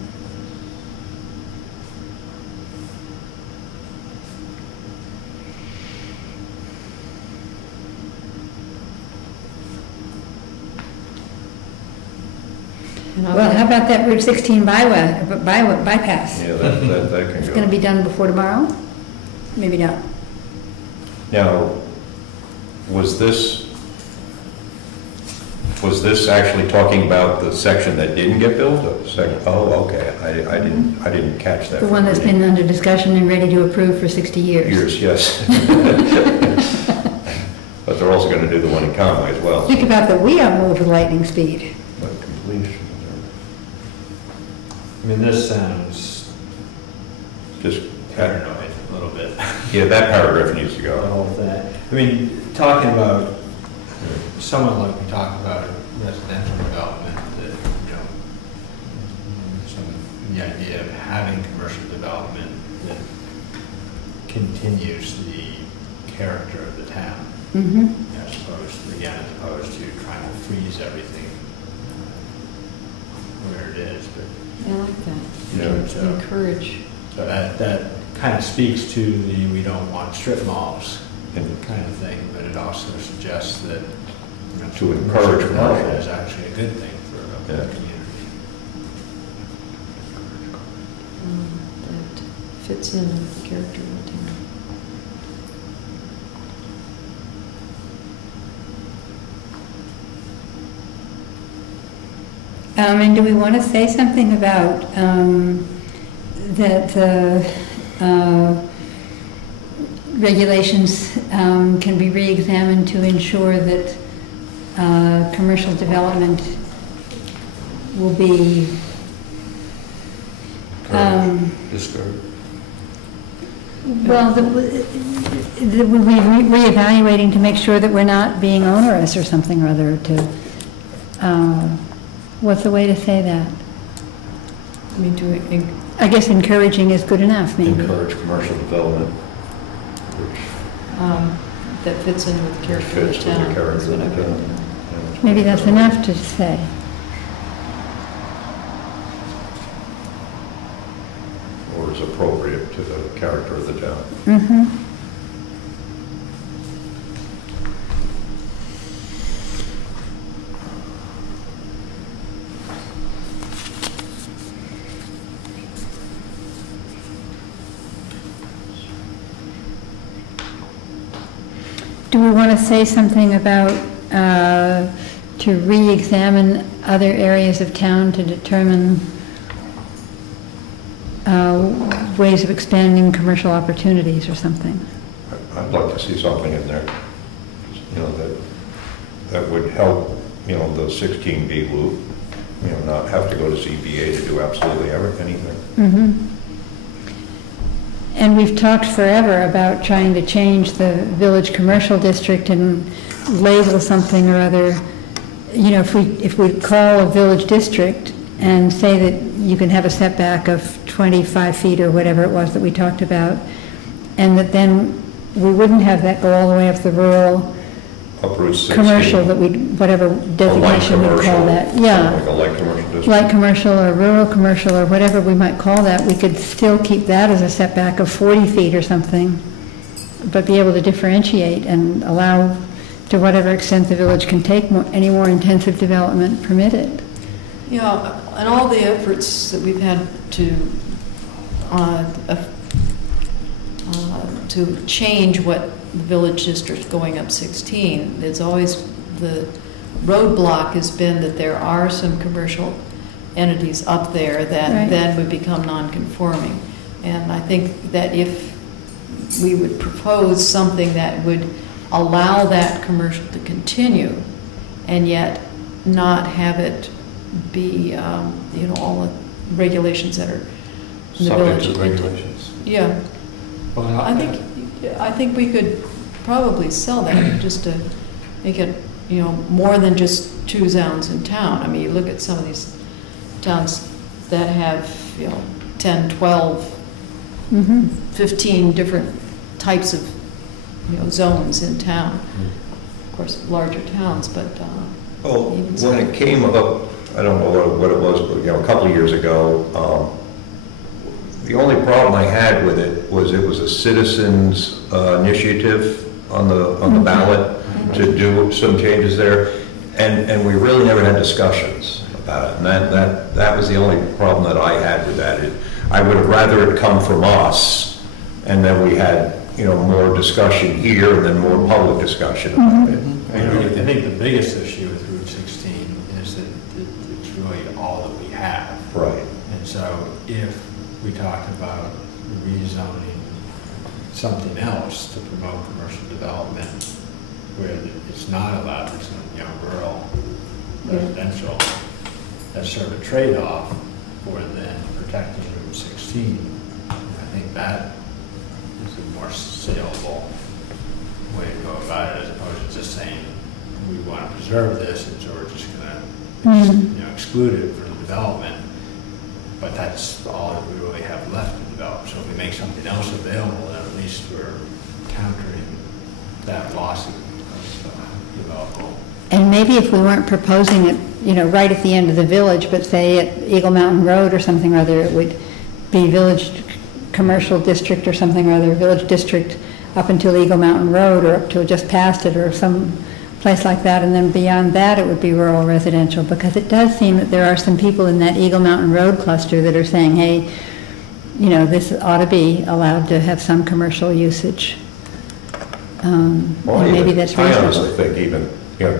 And I'll Well, get- how about that Route 16 bypass? Yeah, that can It's go. going to be done before tomorrow? Maybe not. Now, was this actually talking about the section that didn't get built? Oh, okay, I didn't catch that. The one that's been under discussion and ready to approve for 60 years. Years, yes. But they're also going to do the one in Conway as well. Think about that we are moved with lightning speed. But completion. I mean, this sounds Just, paranoid a little bit. yeah, that paragraph needs to The go. whole thing. I mean, talking about, somewhat like we talk about residential development, that, you know, the idea of having commercial development that continues the character of the town, Mm-hmm. as opposed to trying to freeze everything where it is, but. I like that. Yeah, so- Encourage. So that kind of speaks to the we don't want strip malls kind of thing, but it also suggests that, you know, To encourage development commercial. is actually a good thing for a Yeah. community. That fits in with the character of the town. And do we want to say something about that the regulations can be re-examined to ensure that commercial development will be Discouraged. well, that we'll be reevaluating to make sure that we're not being onerous or something or other to, what's the way to say that? I mean, to I guess encouraging is good enough, maybe. Encourage commercial development, which that fits in with the character of the fits with town. the character is of what the I've town. written down. Maybe that's enough to say. Or is appropriate to the character of the town. Mm-hmm. Do we want to say something about to re-examine other areas of town to determine ways of expanding commercial opportunities or something? I'd like to see something in there, you know, that would help, you know, the 16B loop, you know, not have to go to ZBA to do absolutely anything. Mm-hmm. And we've talked forever about trying to change the village commercial district and label something or other. You know, if we call a village district and say that you can have a setback of 25 feet or whatever it was that we talked about, and that then we wouldn't have that go all the way up the rural Up Route 16. commercial, that we, whatever A light designation we'd call commercial, that. Yeah. Like a light commercial district. Light commercial or rural commercial or whatever we might call that, we could still keep that as a setback of 40 feet or something, but be able to differentiate and allow, to whatever extent the village can take any more intensive development permitted. Yeah, and all the efforts that we've had to change what the village district going up 16, it's always, the roadblock has been that there are some commercial entities up there that Right. then would become non-conforming. And I think that if we would propose something that would allow that commercial to continue and yet not have it be, you know, all the regulations that are in the village. Subject to regulations. Yeah, Well, I think we could probably sell that just to make it, you know, more than just 2 zones in town. I mean, you look at some of these towns that have, you know, 10, 12, Mm-hmm. 15 different types of, you know, zones in town. Of course, larger towns, but, Oh, even so. when it came up, I don't know what it was, but, you know, a couple of years ago, the only problem I had with it was a citizens initiative on the ballot to do some changes there, and we really never had discussions about it, and that was the only problem that I had with that. I would have rather it come from us, and then we had, you know, more discussion here and then more public discussion about it. I think the biggest issue with Route 16 is that it's really all that we have. Right. And so if we talk about rezoning something else to promote commercial development where it's not allowed, it's, you know, rural, residential, that's sort of a trade-off for then protecting Route 16. I think that is a more saleable way to go about it, as opposed to just saying, we want to preserve this, and so we're just going to exclude it from development. But that's all that we really have left to develop. So if we make something else available, then at least we're countering that loss of developable. And maybe if we weren't proposing it, right at the end of the village, but say at Eagle Mountain Road or something or other, it would be Village Commercial District or something or other, Village District up until Eagle Mountain Road or up to just past it or some place like that, and then beyond that it would be rural residential, because it does seem that there are some people in that Eagle Mountain Road cluster that are saying, hey, this ought to be allowed to have some commercial usage. And maybe that's I reasonable. honestly think even,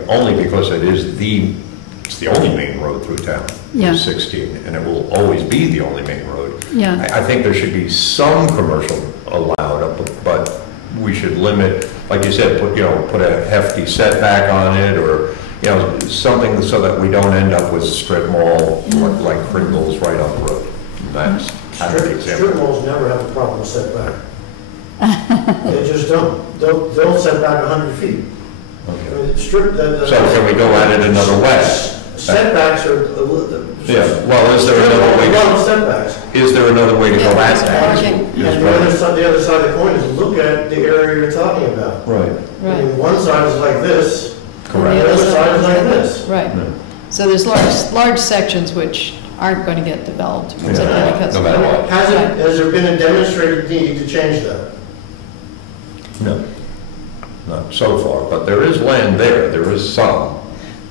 only because it's the only main road through town, Yeah. 16, and it will always be the only main road. Yeah. I think there should be some commercial allowed, but we should limit, like you said, put a hefty setback on it, or, something so that we don't end up with strip mall like Kringle's right on the road. And that's kind of the Strip example. malls never have a problem with setback. They just don't. They'll set back 100 feet. Okay. So So can we go at it another way? Setbacks are. Yeah, well, is there another way? A lot of setbacks. Is there another way to go at that? parking. And the other side of the coin is look at the area you're talking about. Right. I mean, one side is like this, Correct. the other side is like this. Right. So there's large sections which aren't going to get developed. Yeah. simply because- No matter what. Has there been a demonstrated need to change that? No, not so far, but there is land there, there is some.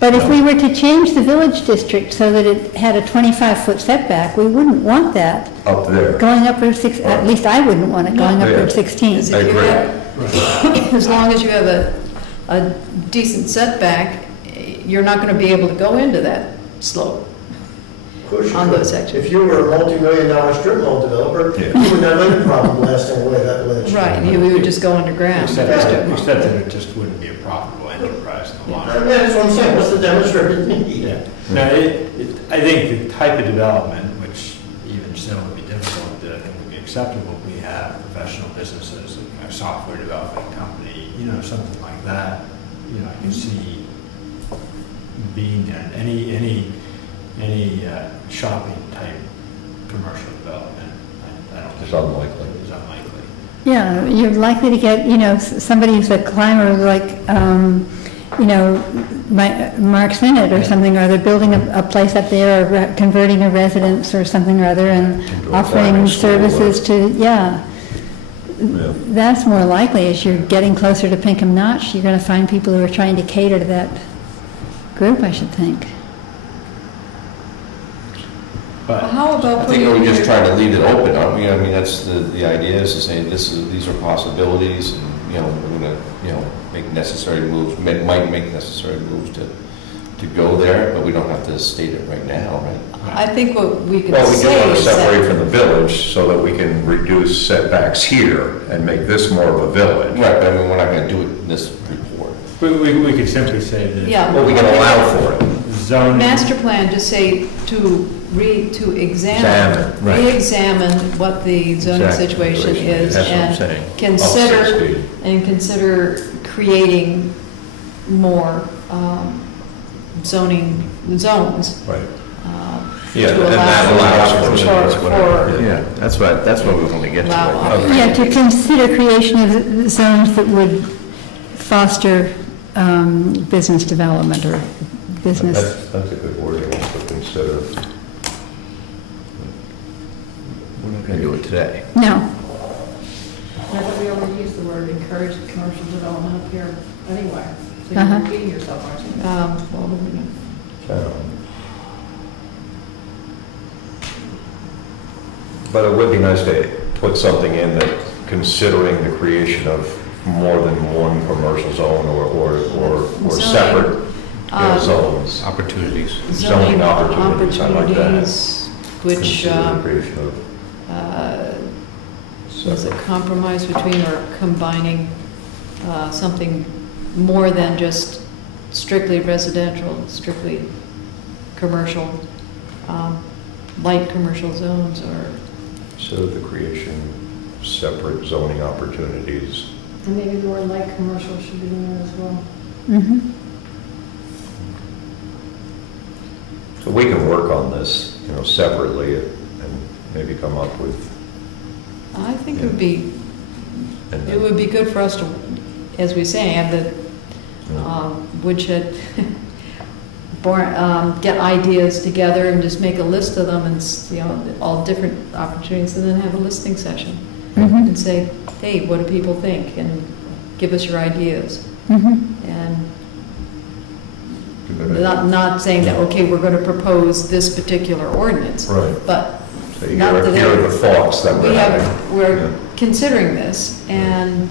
But if we were to change the village district so that it had a 25-foot setback, we wouldn't want that Up there. going up Route 6, at least I wouldn't want it going up Yeah. Route 16. Because I if you agree. have, as long as you have a decent setback, you're not going to be able to go into that slope. Of course you On could. those sections. If you were a multi-million-dollar strip mall developer, Yeah. you wouldn't have any problem blasting away that ledge. Right, we would just go underground. Except that it just wouldn't be a profitable enterprise in the long run. That's what I'm saying, what's the demonstrated need? Yeah. No, I think the type of development, which even still would be difficult, I think would be acceptable. We have professional businesses, a software development company, something like that. I can see being there. Any shopping type commercial development, I don't think It's unlikely. is unlikely. Yeah, you're likely to get, somebody who's a climber like, Mark Sennett or something, or they're building a place up there, or converting a residence or something or other, and Into a offering climbing school services to, Yeah. That's more likely. As you're getting closer to Pinkham Notch, you're going to find people who are trying to cater to that group, I should think. But How I about think putting we just in try here, to leave it open, aren't we? I mean, that's the idea, is to say these are possibilities, and, we're gonna, make necessary moves, might make necessary moves to go there, but we don't have to state it right now, right? I think what we could Well, we do say want to is separate that, from the village so that we can reduce setbacks here and make this more of a village. Right, but I mean, we're not gonna do it in this report. we could simply say that yeah. Well, we can allow for it. zoning. Master plan, just say to Examine, right. re-examine what the zoning Exact situation is, That's what I'm and saying. consider creating more zoning zones. Right. uh, Yeah, to and that allows for- for Yeah, that's what we want to get to. Allow right now. opportunity. Yeah, to consider creation of zones that would foster business development or business. That's a good word, to consider. We're not gonna do it today. No. I thought we already used the word encourage commercial development up here anyway. So Uh-huh. you're repeating yourself, aren't you? But it would be nice to put something in that considering the creation of more than one commercial zone or Zoning. separate zones. Opportunities. Zoning opportunities, I like that. opportunities, which, Consider the creation of is a separate. compromise between or combining something more than just strictly residential, strictly commercial. light commercial zones or, So the creation of separate zoning opportunities. And maybe more light commercial should be in there as well. Mhm. So we can work on this, separately and maybe come up with, I think it would be, and it then, would be good for us to, as we say, have the woodshed, get ideas together and just make a list of them and, all different opportunities, and then have a listening session. Mhm. And say, hey, what do people think? And give us your ideas. Mhm. And Good idea. not saying that, okay, we're going to propose this particular ordinance. Right. But So not that here are the thoughts that we we're having. we're Yeah. considering this, and,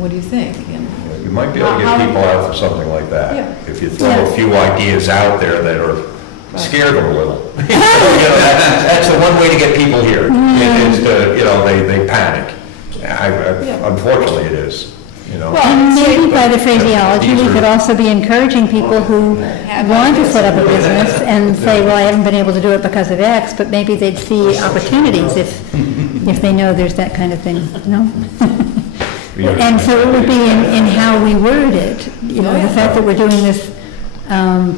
what do you think? And You might be able to get people out for something like Yeah. that. If you throw Yeah. a few ideas out there that are, Right. scare them a little. That's the one way to get people here, is to, they panic. Yeah. Unfortunately, it is, And maybe by the phraseology, we could also be encouraging people who want to set up a business and say, well, I haven't been able to do it because of X, but maybe they'd see opportunities if they know there's that kind of thing, no? And so it would be in how we word it, the fact that we're doing this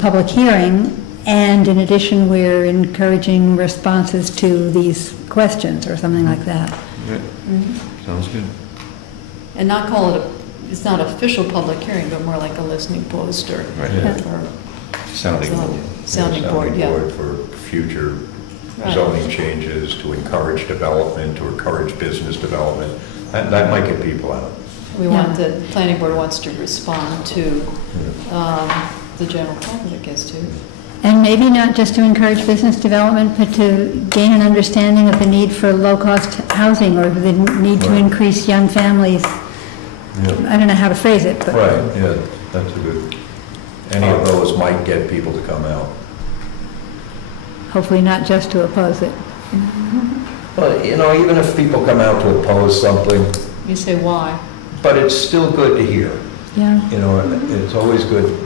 public hearing, and in addition, we're encouraging responses to these questions or something like that. Sounds good. And not call it it's not official public hearing, but more like a listening post or. Right. Yeah. or Sounding board. Sounding board, yeah. For future Right. zoning changes, to encourage development, to encourage business development. That might get people out. We want, the planning board wants to respond to the general public, I guess, too. And maybe not just to encourage business development, but to gain an understanding of the need for low-cost housing or the need to Right. increase young families. I don't know how to phrase it, but. Right, yeah, that's a good, any of those might get people to come out. Hopefully not just to oppose it. But, even if people come out to oppose something, You say why? but it's still good to hear. Yeah. It's always good,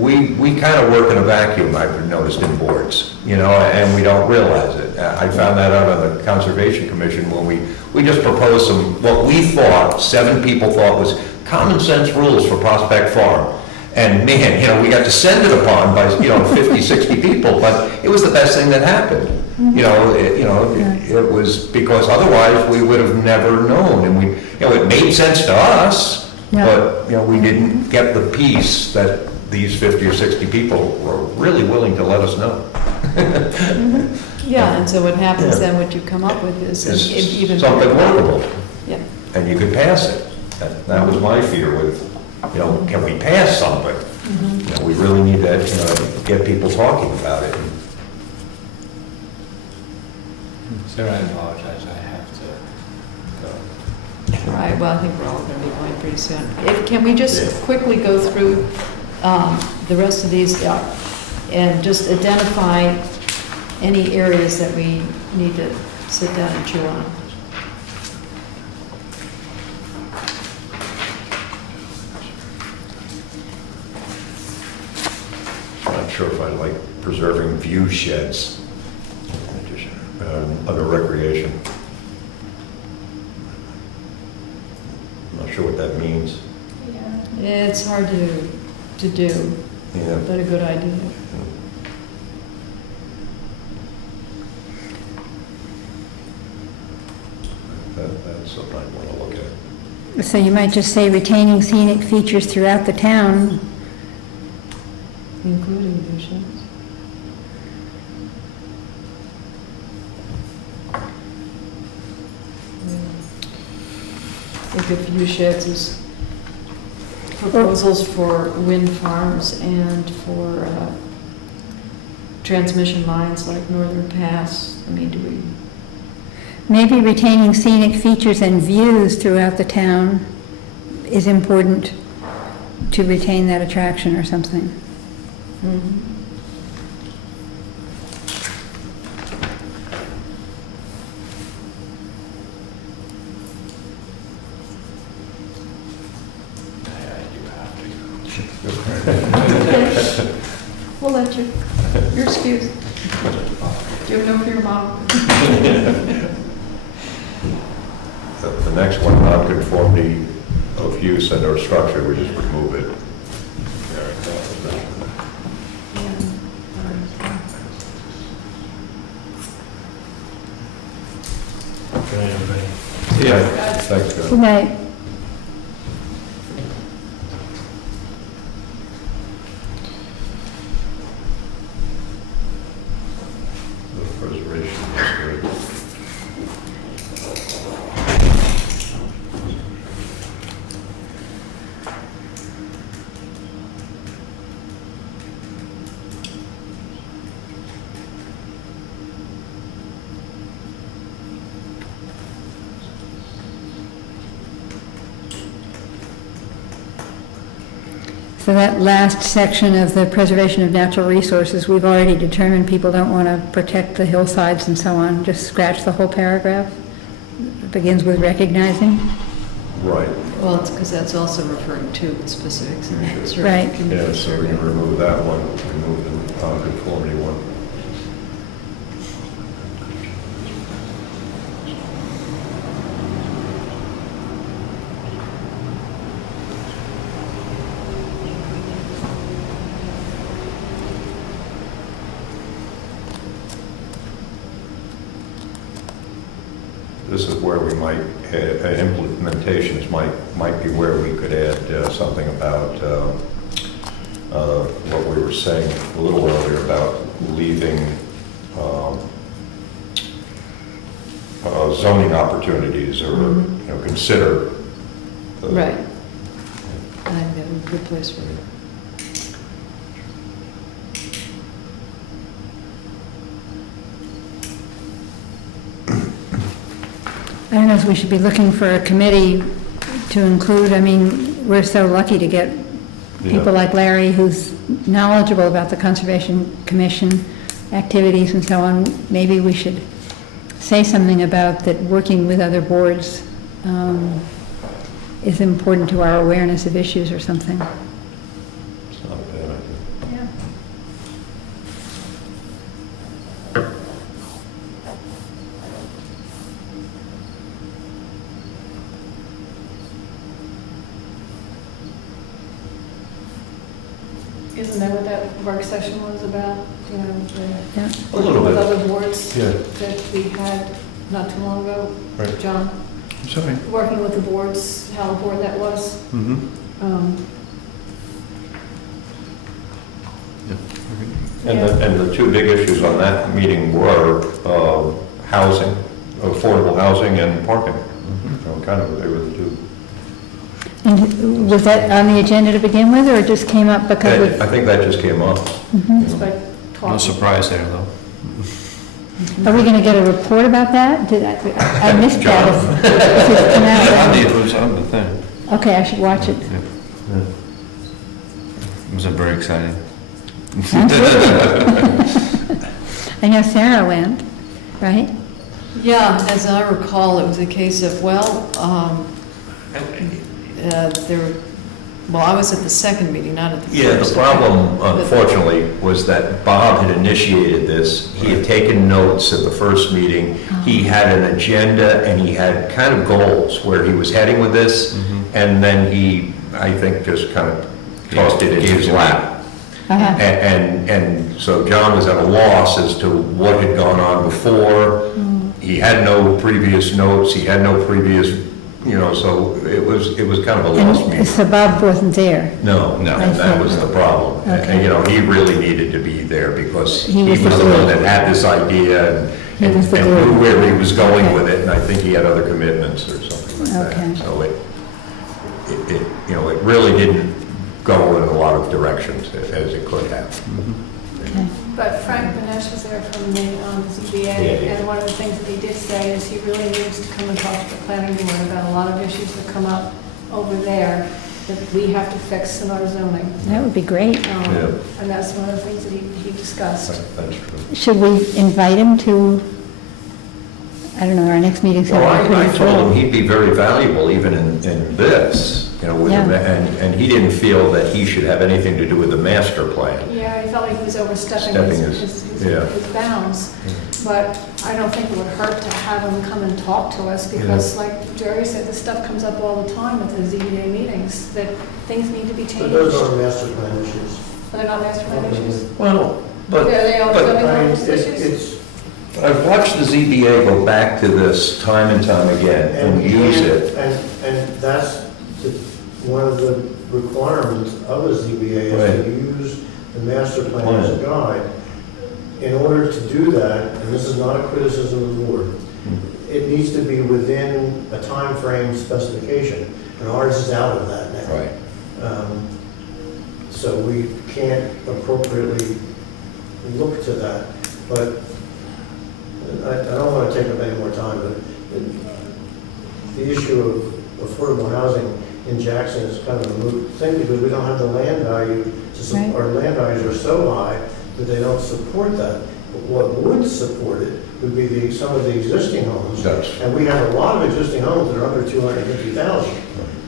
we kind of work in a vacuum, I've noticed in boards, and we don't realize it. I found that out on the Conservation Commission when we just proposed what we thought, 7 people thought was common sense rules for Prospect Farm. And man, we got descended upon by, 50, 60 people, but it was the best thing that happened. It was because otherwise we would have never known, and it made sense to us, Yeah. but, we didn't get the piece that these 50 or 60 people were really willing to let us know. Yeah, and so what happens Yeah. then, what you come up with is It's even. something workable, Yeah. and you could pass it. That was my fear with, can we pass something? We really need to, get people talking about it. Sarah, I apologize, I have to go. All right, well, I think we're all going to be going pretty soon. Can we just quickly go through the rest of these and just identify any areas that we need to sit down and chew on? I'm not sure if I like preserving view sheds under recreation. I'm not sure what that means. It's hard to do, Yeah. but a good idea. That's something I want to look at. So you might just say retaining scenic features throughout the town. Including view sheds. Think of view sheds as proposals for wind farms and for transmission lines like Northern Pass. I mean, do we, Maybe retaining scenic features and views throughout the town is important to retain that attraction or something. we'll let you, you're excused. Do you have no fear, Mom? The next one, non-conformity of use and or structure, we just remove it. Good night, everybody. Yeah, thanks, guys. Good night. The preservation is good. So that last section of the preservation of natural resources, we've already determined people don't want to protect the hillsides and so on. Just scratch the whole paragraph. It begins with recognizing. Right. Well, it's because that's also referring to specifics in that survey. Right. Yeah, so we can remove that one, remove the non-conformity one. This is where we might, implementations might be where we could add something about what we were saying a little earlier about leaving zoning opportunities or, you know, consider. Right. I think that would be a good place for it. I don't know if we should be looking for a committee to include, I mean, we're so lucky to get people Yeah. like Larry who's knowledgeable about the Conservation Commission activities and so on. Maybe we should say something about that working with other boards is important to our awareness of issues or something. It's not a bad idea. Yeah. Isn't that what that work session was about? You know, Yeah. A little working with bit. other boards Yeah. that we had not too long ago? Right. John, Sorry. working with the boards, how board that was? Mm-hmm. And the two big issues on that meeting were housing, affordable housing and parking. You know, kind of, they were the two. And was that on the agenda to begin with, or it just came up because I of... think that just came up. Just by No talking. surprise there, though. Are we going to get a report about that? I missed that. John. It's just come out, right? It was on the thing. Okay, I should watch it. It was very exciting. I know Sarah went, right? Yeah, as I recall, it was a case of, well, I was at the second meeting, not at the first. Yeah, the problem, unfortunately, was that Bob had initiated this. He had taken notes at the first meeting. He had an agenda and he had kind of goals where he was heading with this. And then he, I think, just kind of tossed it in his lap. Uh-huh. And so John was at a loss as to what had gone on before. He had no previous notes, he had no previous, you know, so it was kind of a lost meeting. And so Bob wasn't there? No, No. and that was the problem. Okay. And, you know, he really needed to be there because He he was was the the one glue. that had this idea He and was the and glue. knew where he was going Okay. with it, and I think he had other commitments or something like Okay. that. So you know, it really didn't go in a lot of directions as it could have. Okay. But Frank Benesh was there from the ZBA, Yeah. and one of the things that he did say is he really needs to come and talk to the planning board about a lot of issues that come up over there that we have to fix in our zoning. That would be great. Yeah. And that's one of the things that he discussed. That's true. Should we invite him to, I don't know, our next meeting's Well, going to be I pretty told him full. he'd be very valuable even in this, you know, with Yeah. and he didn't feel that he should have anything to do with the master plan. Yeah, he felt like he was overstepping Stepping his yeah. bounds. but I don't think it would hurt to have them come and talk to us, because like Jerry said, this stuff comes up all the time at the ZBA meetings, that things need to be But changed. those are master plan issues. They're not master plan issues? Well, but, Yeah, they all but zoning I mean, ordinance issues? it's, I've watched the ZBA go back to this time and time again and use it. And that's one of the requirements of a ZBA is to use the master plan as a guide. In order to do that, and this is not a criticism of the board, it needs to be within a time frame specification, and ours is out of that now. Right. So we can't appropriately look to that. But I don't want to take up any more time, but the issue of affordable housing in Jackson is kind of a moot thing, because we don't have the land value to Right. our land values are so high that they don't support that. But what would support it would be some of the existing homes. Yes. And we have a lot of existing homes that are under 250,000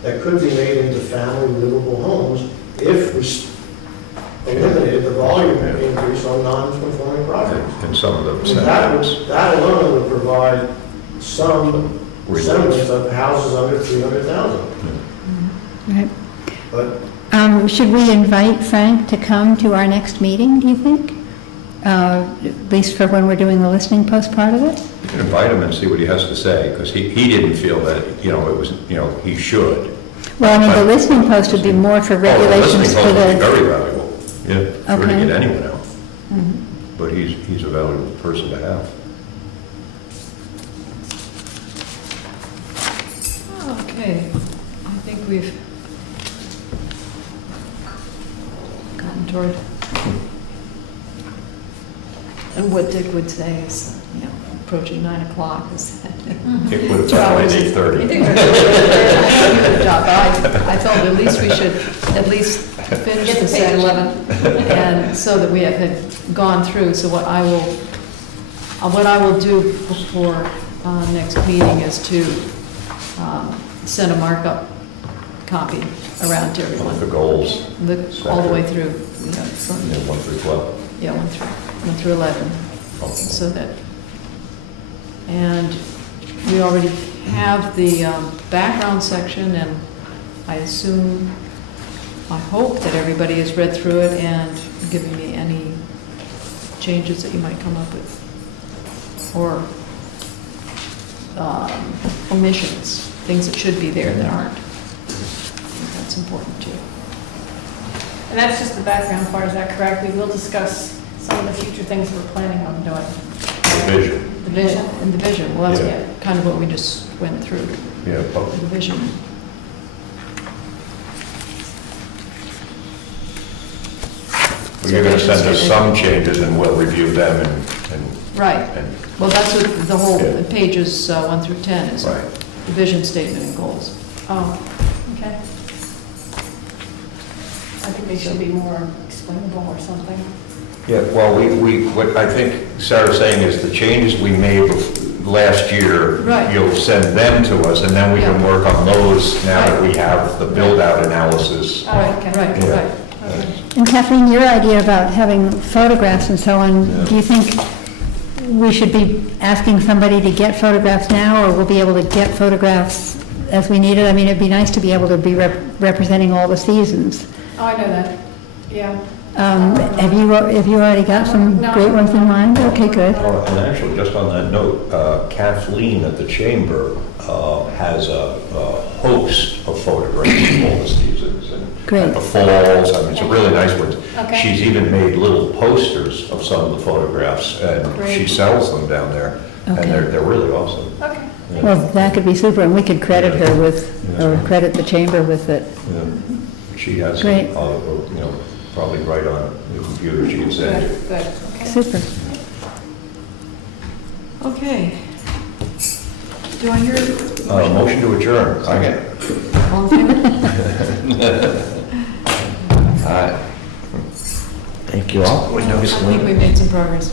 that could be made into family livable homes if we eliminated the volume increase on non-conforming properties. And some of them That alone would provide some Relief. semblance of houses under 300,000. Right. But Should we invite Frank to come to our next meeting, do you think? At least for when we're doing the listening post part of it? You can invite him and see what he has to say, because he didn't feel that, it was, he should. Well, I mean, the listening post would be more for regulations for Oh, the listening post would be the... very valuable, sure to Okay. get anyone out, Mhm. but he's a valuable person to have. Okay, I think we've gotten toward, and what Dick would say is, approaching 9 o'clock is. It would have been at 8:30. I felt at least we should at least finish this at 11, and so that we have gone through. So what I will do before next meeting is to send a markup copy around to everyone. The goals, All the way through, from, 1 through 12. 1 through 11, so that, and we already have the background section, and I hope that everybody has read through it and given me any changes that you might come up with, or omissions, things that should be there that aren't. I think that's important too. And that's just the background part, is that correct? We will discuss some of the future things we're planning on doing. The vision. The vision, and the vision, well, that's Yeah. kind of what we just went through, Yeah, the vision. well, you're going to send us some changes, and we'll review them and Right, well, that's what the whole Yeah. pages 1 through 10 is, right. the vision statement and goals. Oh, okay. I think they should be more explainable or something. Yeah, well, what I think Sarah's saying is the changes we made last year, Right. you'll send them to us, and then we can Yeah. work on those now that Right. we have the build-out analysis. Oh, okay. Right, Yeah. right. Okay. And Kathleen, your idea about having photographs and so on, Yeah. do you think we should be asking somebody to get photographs now, or we'll be able to get photographs as we need it? I mean, it'd be nice to be able to be representing all the seasons. Oh, I know that, yeah. Have you already got some No. great ones in mind? Okay, good. And actually, just on that note, Kathleen at the Chamber has a host of photographs of all the seasons. And Great. at the falls, I mean, it's a really nice one. Okay. She's even made little posters of some of the photographs, and she Great. sells them down there. Okay. And they're really awesome. Okay. Yeah. Well, that could be super, and we could credit her with, or credit the Chamber with it. Yeah. She has, Great. probably right on the computer, she can send you. Good, good, okay. Super. Okay. Do I hear? Motion to adjourn. Second. All in favor? All right. Thank you all. I think we made some progress.